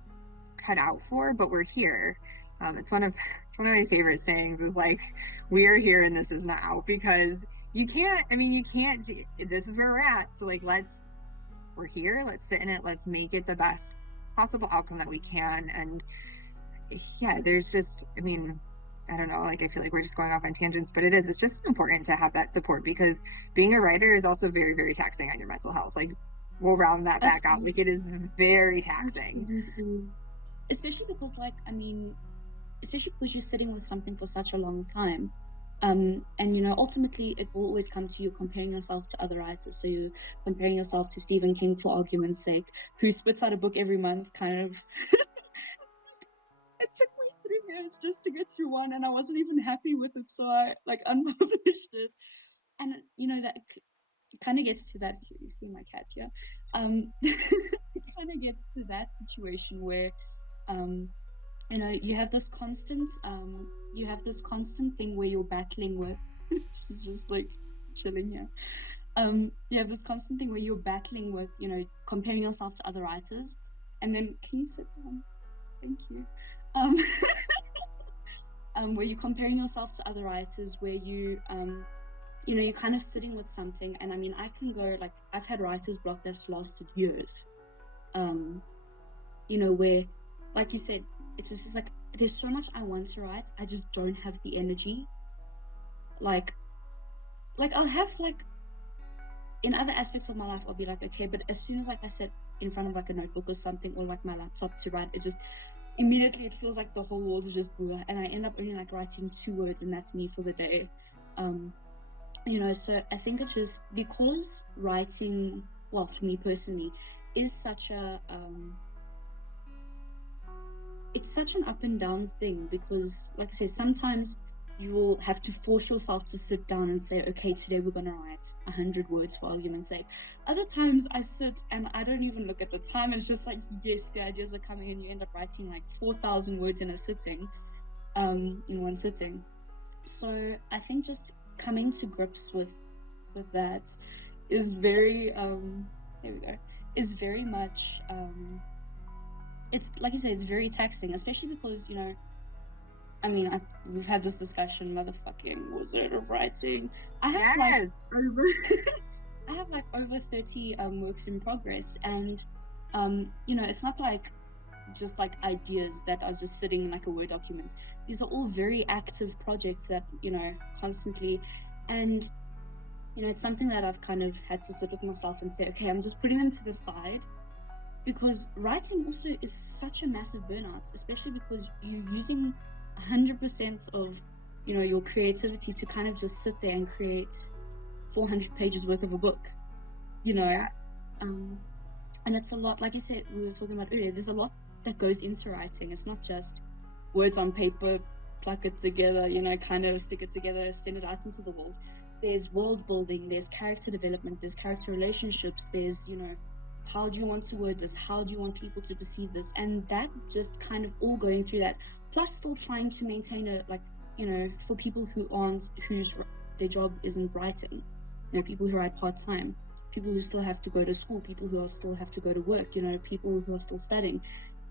cut out for, but we're here. It's one of my favorite sayings is like, we are here and this is now, because you can't, this is where we're at. So like, we're here, let's sit in it, let's make it the best possible outcome that we can. And yeah, there's just, I don't know, like, I feel like we're just going off on tangents, but it's just important to have that support, because being a writer is also very, very taxing on your mental health. Like, we'll round that back out. Like, it is very taxing. Absolutely. Especially because, like, especially because you're sitting with something for such a long time. And, ultimately it will always come to you comparing yourself to other writers. So you're comparing yourself to Stephen King, for argument's sake, who spits out a book every month, kind of. It took me 3 years just to get through one, and I wasn't even happy with it, so I, like, unpublished it. And, that kind of gets to that, you see my cat, yeah? It kind of gets to that situation where, you have this constant thing where you're battling with just like chilling here. You have this constant thing where you're battling with, comparing yourself to other writers. And then, can you sit down? Thank you. Where you're comparing yourself to other writers, where you're kind of sitting with something. And I can go, like, I've had writer's block that's lasted years. Where, like you said, it's just like, there's so much I want to write, I just don't have the energy. Like I'll have, like, in other aspects of my life, I'll be like, okay, but as soon as, like, I sit in front of like a notebook or something, or like my laptop to write, it just immediately, it feels like the whole world is just blah, and I end up only like writing 2 words, and that's me for the day. So I think it's just because writing, well, for me personally, is such a it's such an up and down thing, because, like I said, sometimes you will have to force yourself to sit down and say, okay, today we're going to write 100 words, for argument's sake. Other times I sit and I don't even look at the time. It's just like, yes, the ideas are coming, and you end up writing like 4,000 words in a sitting, in one sitting. So I think just coming to grips with that is very, is very much, it's, like you said, it's very taxing, especially because, we've had this discussion, motherfucking wizard of writing. I have over 30 works in progress, and it's not like just like ideas that are just sitting in like a Word document. These are all very active projects that, constantly, and it's something that I've kind of had to sit with myself and say, okay, I'm just putting them to the side, because writing also is such a massive burnout, especially because you're using 100% of your creativity to kind of just sit there and create 400 pages worth of a book, you know. Yeah. And it's a lot, like you said, we were talking about earlier, there's a lot that goes into writing. It's not just words on paper, pluck it together, you know, kind of stick it together, send it out into the world. There's world building, there's character development, there's character relationships, there's, you know, how do you want to word this? How do you want people to perceive this? And that just kind of all going through that, plus still trying to maintain a, like, you know, for people whose their job isn't writing, you know, people who write part-time, people who still have to go to school, people who still have to go to work, you know, people who are still studying.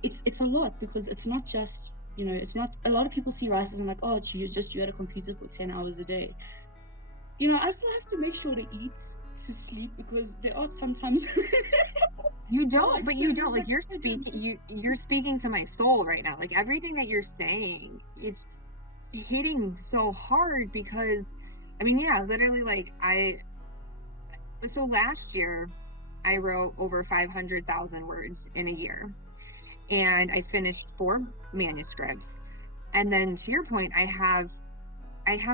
It's a lot, because it's not just, you know, it's not, a lot of people see writers and like, oh, you at a computer for 10 hours a day. You know, I still have to make sure to eat, to sleep, because there are sometimes You don't, but you don't, like, you're speaking to my soul right now. Like, everything that you're saying, it's hitting so hard, because I mean, yeah, literally, like, so last year I wrote over 500,000 words in a year, and I finished 4 manuscripts. And then to your point, I have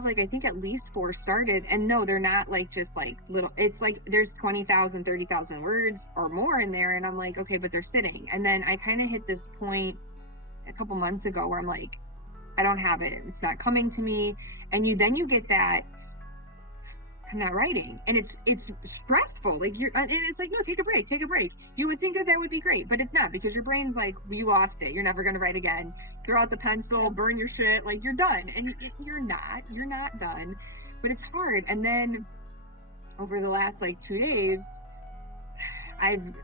like, I think at least 4 started, and no, they're not like just like little, it's like there's 20,000, 30,000 words or more in there, and I'm like, okay, but they're sitting. And then I kind of hit this point a couple months ago where I'm like, I don't have it, it's not coming to me. And you get that, I'm not writing, and it's stressful. Like, and it's like, no, take a break. You would think that that would be great, but it's not, because your brain's like, well, you lost it, you're never going to write again, throw out the pencil, burn your shit, like, you're done. And you're not done. But it's hard. And then over the last like 2 days, I've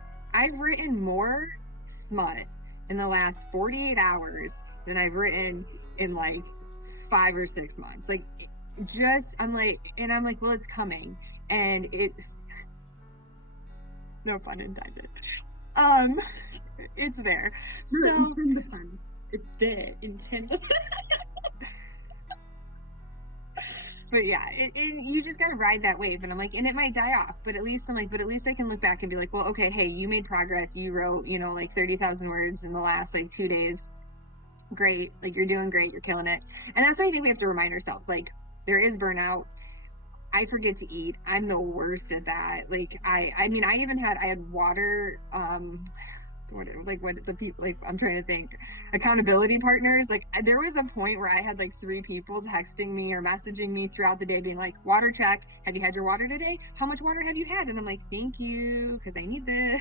written more smut in the last 48 hours than I've written in like 5 or 6 months. Like, just, I'm like, well, it's coming, and no pun intended, it's there. So the pun, it's there, intended. But yeah, you just gotta ride that wave. And I'm like, and it might die off, but at least I can look back and be like, well, okay, hey, you made progress, you wrote, you know, like 30,000 words in the last like 2 days, great, like, you're doing great, you're killing it. And that's what I think we have to remind ourselves, like, there is burnout. I forget to eat. I'm the worst at that. Like, I mean, I had water, what the people, like, I'm trying to think, accountability partners. Like, there was a point where I had like 3 people texting me or messaging me throughout the day being like, water check, have you had your water today? How much water have you had? And I'm like, thank you, because I need this.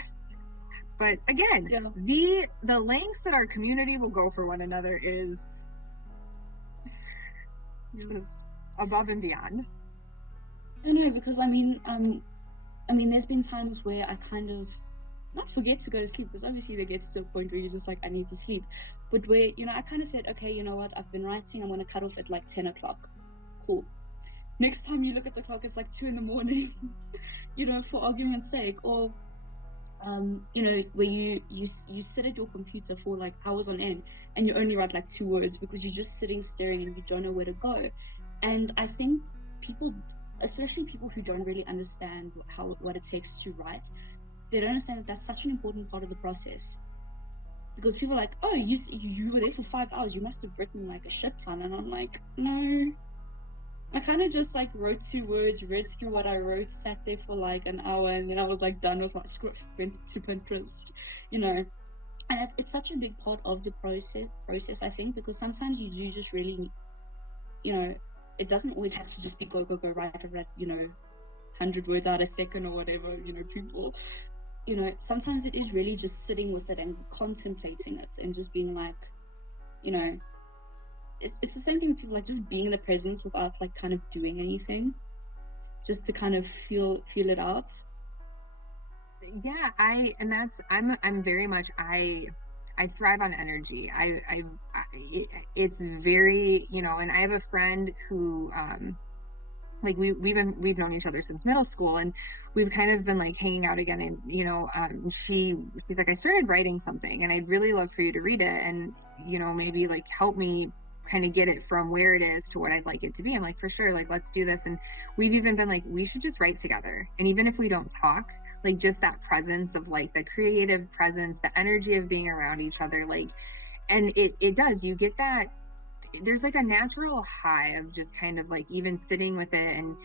But again, yeah, the lengths that our community will go for one another is just above and beyond. I know, because I mean, there's been times where I kind of not forget to go to sleep, because obviously there gets to a point where you're just like, I need to sleep. But where, you know, I kind of said, okay, you know what, I've been writing, I'm going to cut off at like 10 o'clock. Cool. Next time you look at the clock, it's like 2 a.m, you know, for argument's sake. Or, you know, where you sit at your computer for like hours on end, and you only write like 2 words because you're just sitting staring and you don't know where to go. And I think people, especially people who don't really understand what it takes to write, they don't understand that that's such an important part of the process. Because people are like, oh, you were there for 5 hours, you must have written like a shit ton. And I'm like, no, I kind of just like wrote 2 words, read through what I wrote, sat there for like an hour, and then I was like done with my script, went to Pinterest, you know. And it's such a big part of the process, I think, because sometimes you do just really, you know, it doesn't always have to just be go, write, you know, 100 words out a second or whatever, you know, people, you know, sometimes it is really just sitting with it and contemplating it and just being like, you know, it's the same thing with people, like just being in the presence without like kind of doing anything, just to kind of feel it out. Yeah, I'm very much, I thrive on energy. It's very, you know, and I have a friend who, like, we've known each other since middle school, and we've kind of been like hanging out again. And, you know, she's like, I started writing something, and I'd really love for you to read it, and, you know, maybe like help me kind of get it from where it is to what I'd like it to be. I'm like, for sure, like, let's do this. And we've even been like, we should just write together. And even if we don't talk, like, just that presence of like the creative presence, the energy of being around each other, like, and it does, you get that, there's like a natural high of just kind of like even sitting with it. And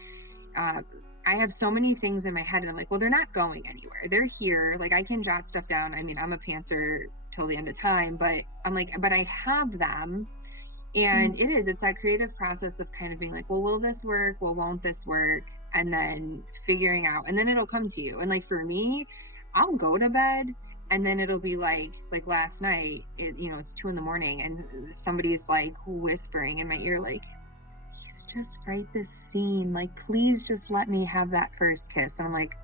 I have so many things in my head and I'm like, well, they're not going anywhere. They're here. Like I can jot stuff down. I mean, I'm a pantser till the end of time, but I'm like, but I have them. And Mm. it's that creative process of kind of being like, well, will this work? Well, won't this work? And then figuring out, and then it'll come to you. And like for me, I'll go to bed and then it'll be like last night, it's 2 in the morning and somebody's like whispering in my ear, like, please just write this scene. Like, please just let me have that first kiss. And I'm like,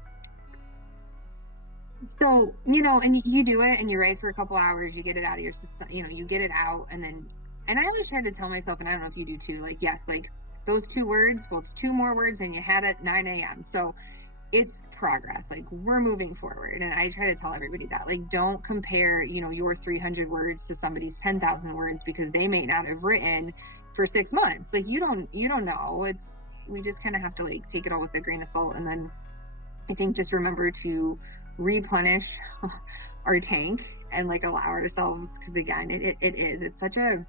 so, and you do it and you write for a couple hours, you get it out of your system, you get it out. And I always try to tell myself, and I don't know if you do too, like, yes, like those 2 words, well, it's 2 more words and you had it 9 a.m. So it's progress. Like we're moving forward. And I try to tell everybody that, like, don't compare, your 300 words to somebody's 10,000 words because they may not have written for 6 months. Like you don't know. We just kind of have to like take it all with a grain of salt. And then I think just remember to replenish our tank and like allow ourselves, because again, it's such a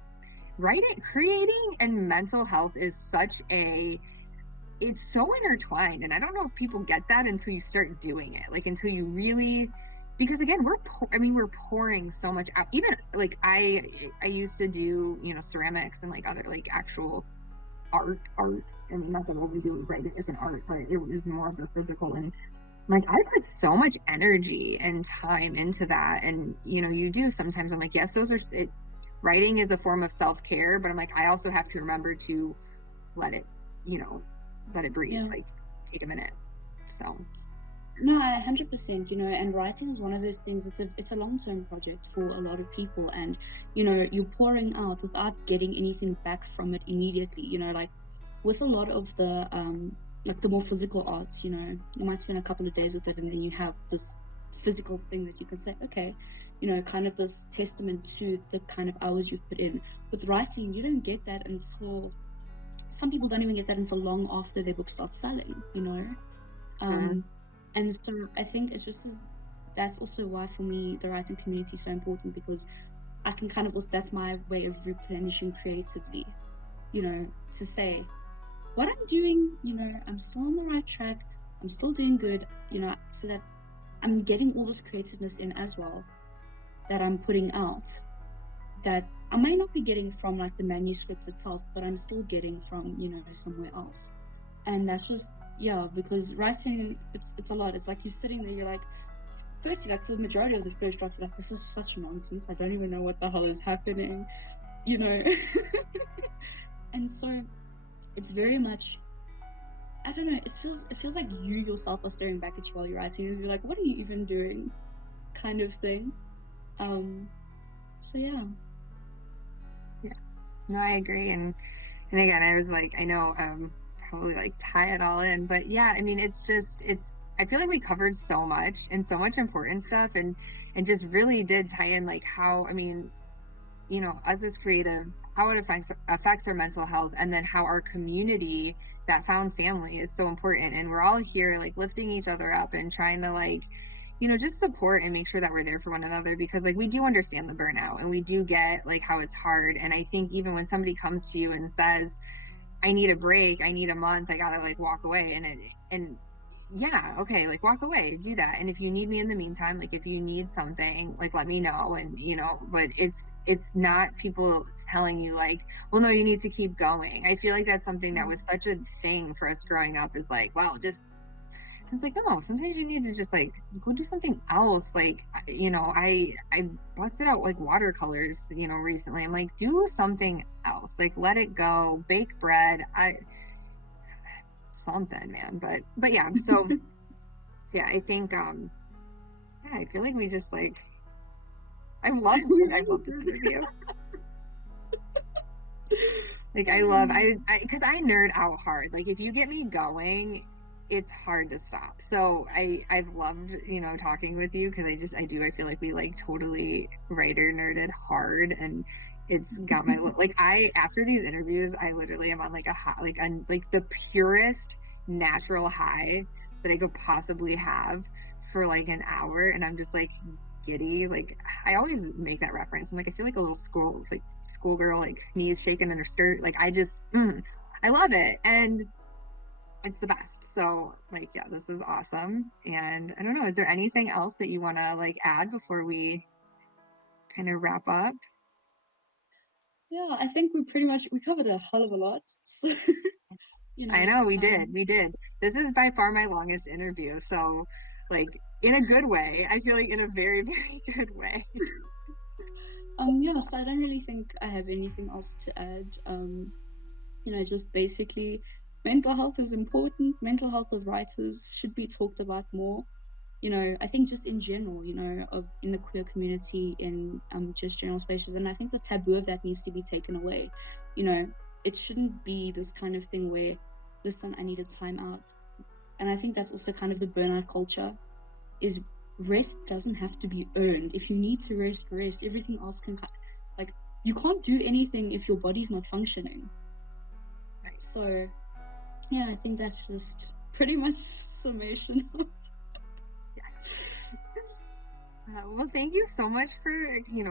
writing, creating, and mental health is such a it's so intertwined. And I don't know if people get that until you start doing it, like until you really, because again, we're pouring so much out. Even like I used to do, ceramics and like other like actual art. I mean, not that what we do right is an art, but it was more of the physical. And like I put so much energy and time into that. And you do sometimes, I'm like, yes, writing is a form of self-care, but I'm like, I also have to remember to let it, you know let it breathe, Yeah. like take a minute. So No, 100%, and writing is one of those things. It's a long-term project for a lot of people, and you're pouring out without getting anything back from it immediately. Like with a lot of the like the more physical arts, you might spend a couple of days with it, and then you have this physical thing that you can say, okay, kind of this testament to the kind of hours you've put in. With writing, you don't get that until some people don't even get that until long after their book starts selling. mhm. Um, and so I think that's also why for me the writing community is so important, because I can kind of also, that's my way of replenishing creatively, to say what I'm doing, I'm still on the right track, I'm still doing good, so that I'm getting all this creativeness in as well that I'm putting out, that I might not be getting from like the manuscript itself, but I'm still getting from, somewhere else. And that's just, yeah, because writing, it's a lot. It's like you're sitting there, you're like, first, you're like, for the majority of the first draft, you're like, this is such nonsense. I don't even know what the hell is happening, you know? And so it's very much, I don't know, it feels like you yourself are staring back at you while you're writing, and you're like, what are you even doing? Kind of thing. So yeah. Yeah, no, I agree. And again, I was like, I know, probably like tie it all in, but yeah, I mean, I feel like we covered so much and so much important stuff, and just really did tie in like how, I mean, us as creatives, how it affects our mental health, and then how our community, that found family, is so important. And we're all here like lifting each other up and trying to like, just support and make sure that we're there for one another, because like we do understand the burnout and we do get like how it's hard. And I think even when somebody comes to you and says, I need a break, I need a month, I gotta like walk away, and yeah, okay, like walk away, do that. And if you need me in the meantime, like if you need something, like let me know. And but it's not people telling you like, well, no, you need to keep going. I feel like that's something that was such a thing for us growing up, is like, well, just, it's like, no, sometimes you need to just like go do something else. Like, I busted out like watercolors, recently. I'm like, do something else, like let it go, bake bread, something, man. But yeah, so yeah, I think yeah, I feel like we just like, We I really love this did. interview. Like I love, Um, because I nerd out hard. Like if you get me going, it's hard to stop. So I've loved, talking with you, because I feel like we like totally writer nerded hard. And it's got my, like, after these interviews, I literally am on like a high, like on like the purest natural high that I could possibly have for like an hour. And I'm just like giddy. Like I always make that reference. I'm like, I feel like a little schoolgirl, like knees shaking in her skirt. Like I love it. And it's the best. So like, yeah, this is awesome. And I don't know, is there anything else that you want to like add before we kind of wrap up? Yeah, I think we covered a hell of a lot. So, you I know, know we did. This is by far my longest interview. So like in a good way. I feel like in a very, very good way. yeah, so I don't really think I have anything else to add. You know, just basically mental health is important. Mental health of writers should be talked about more. You know, I think just in general, you know, of in the queer community, in just general spaces, and I think the taboo of that needs to be taken away. You know, it shouldn't be this kind of thing where, listen, I need a time out. And I think that's also kind of the burnout culture, is rest doesn't have to be earned. If you need to rest, rest. Everything else can, like, you can't do anything if your body's not functioning. Right. So yeah, I think that's just pretty much summation. Well, thank you so much for,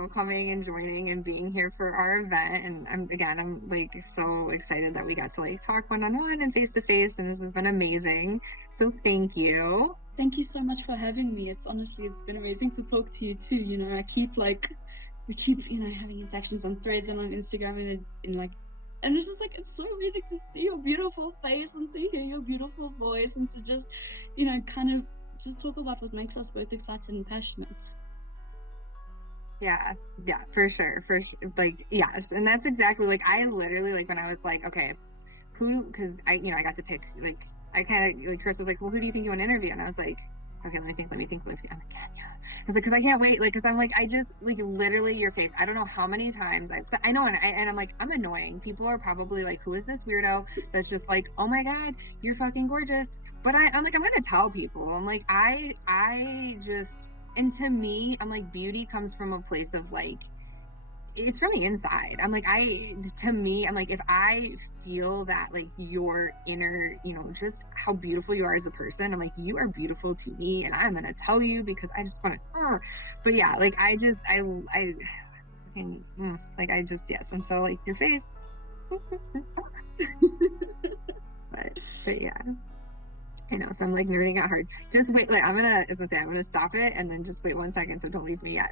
coming and joining and being here for our event. And I'm like so excited that we got to like talk one on one and face to face. And this has been amazing. So thank you. Thank you so much for having me. It's honestly, it's been amazing to talk to you too. You know, we keep, you know, having interactions on Threads and on Instagram and it's just like, it's so amazing to see your beautiful face and to hear your beautiful voice and to just, you know, kind of just talk about what makes us both excited and passionate. Yeah, yeah, for sure, for sure. Like, yes, and that's exactly like I literally like when I was like, okay, who? Because I got to pick like I kind of like Chris was like, well, who do you think you want to interview? And I was like, okay, let me think. I'm like, yeah, yeah. I was like, because I can't wait, like, because I'm like, I just like literally your face. I don't know how many times I've said, I know, and I'm like, I'm annoying. People are probably like, who is this weirdo that's just like, oh my god, you're fucking gorgeous. But I'm like, I'm gonna tell people. I'm like, I just and to me, I'm like, beauty comes from a place of like, it's from the inside. I'm like, to me, I'm like, if I feel that like your inner, just how beautiful you are as a person, I'm like, you are beautiful to me, and I'm gonna tell you because I just want to. But yeah, like like I just yes, I'm so like your face. but yeah. I know, so I'm like nerding out hard. Just wait, like I'm gonna, as I say, I'm gonna stop it and then just wait 1 second. So don't leave me yet.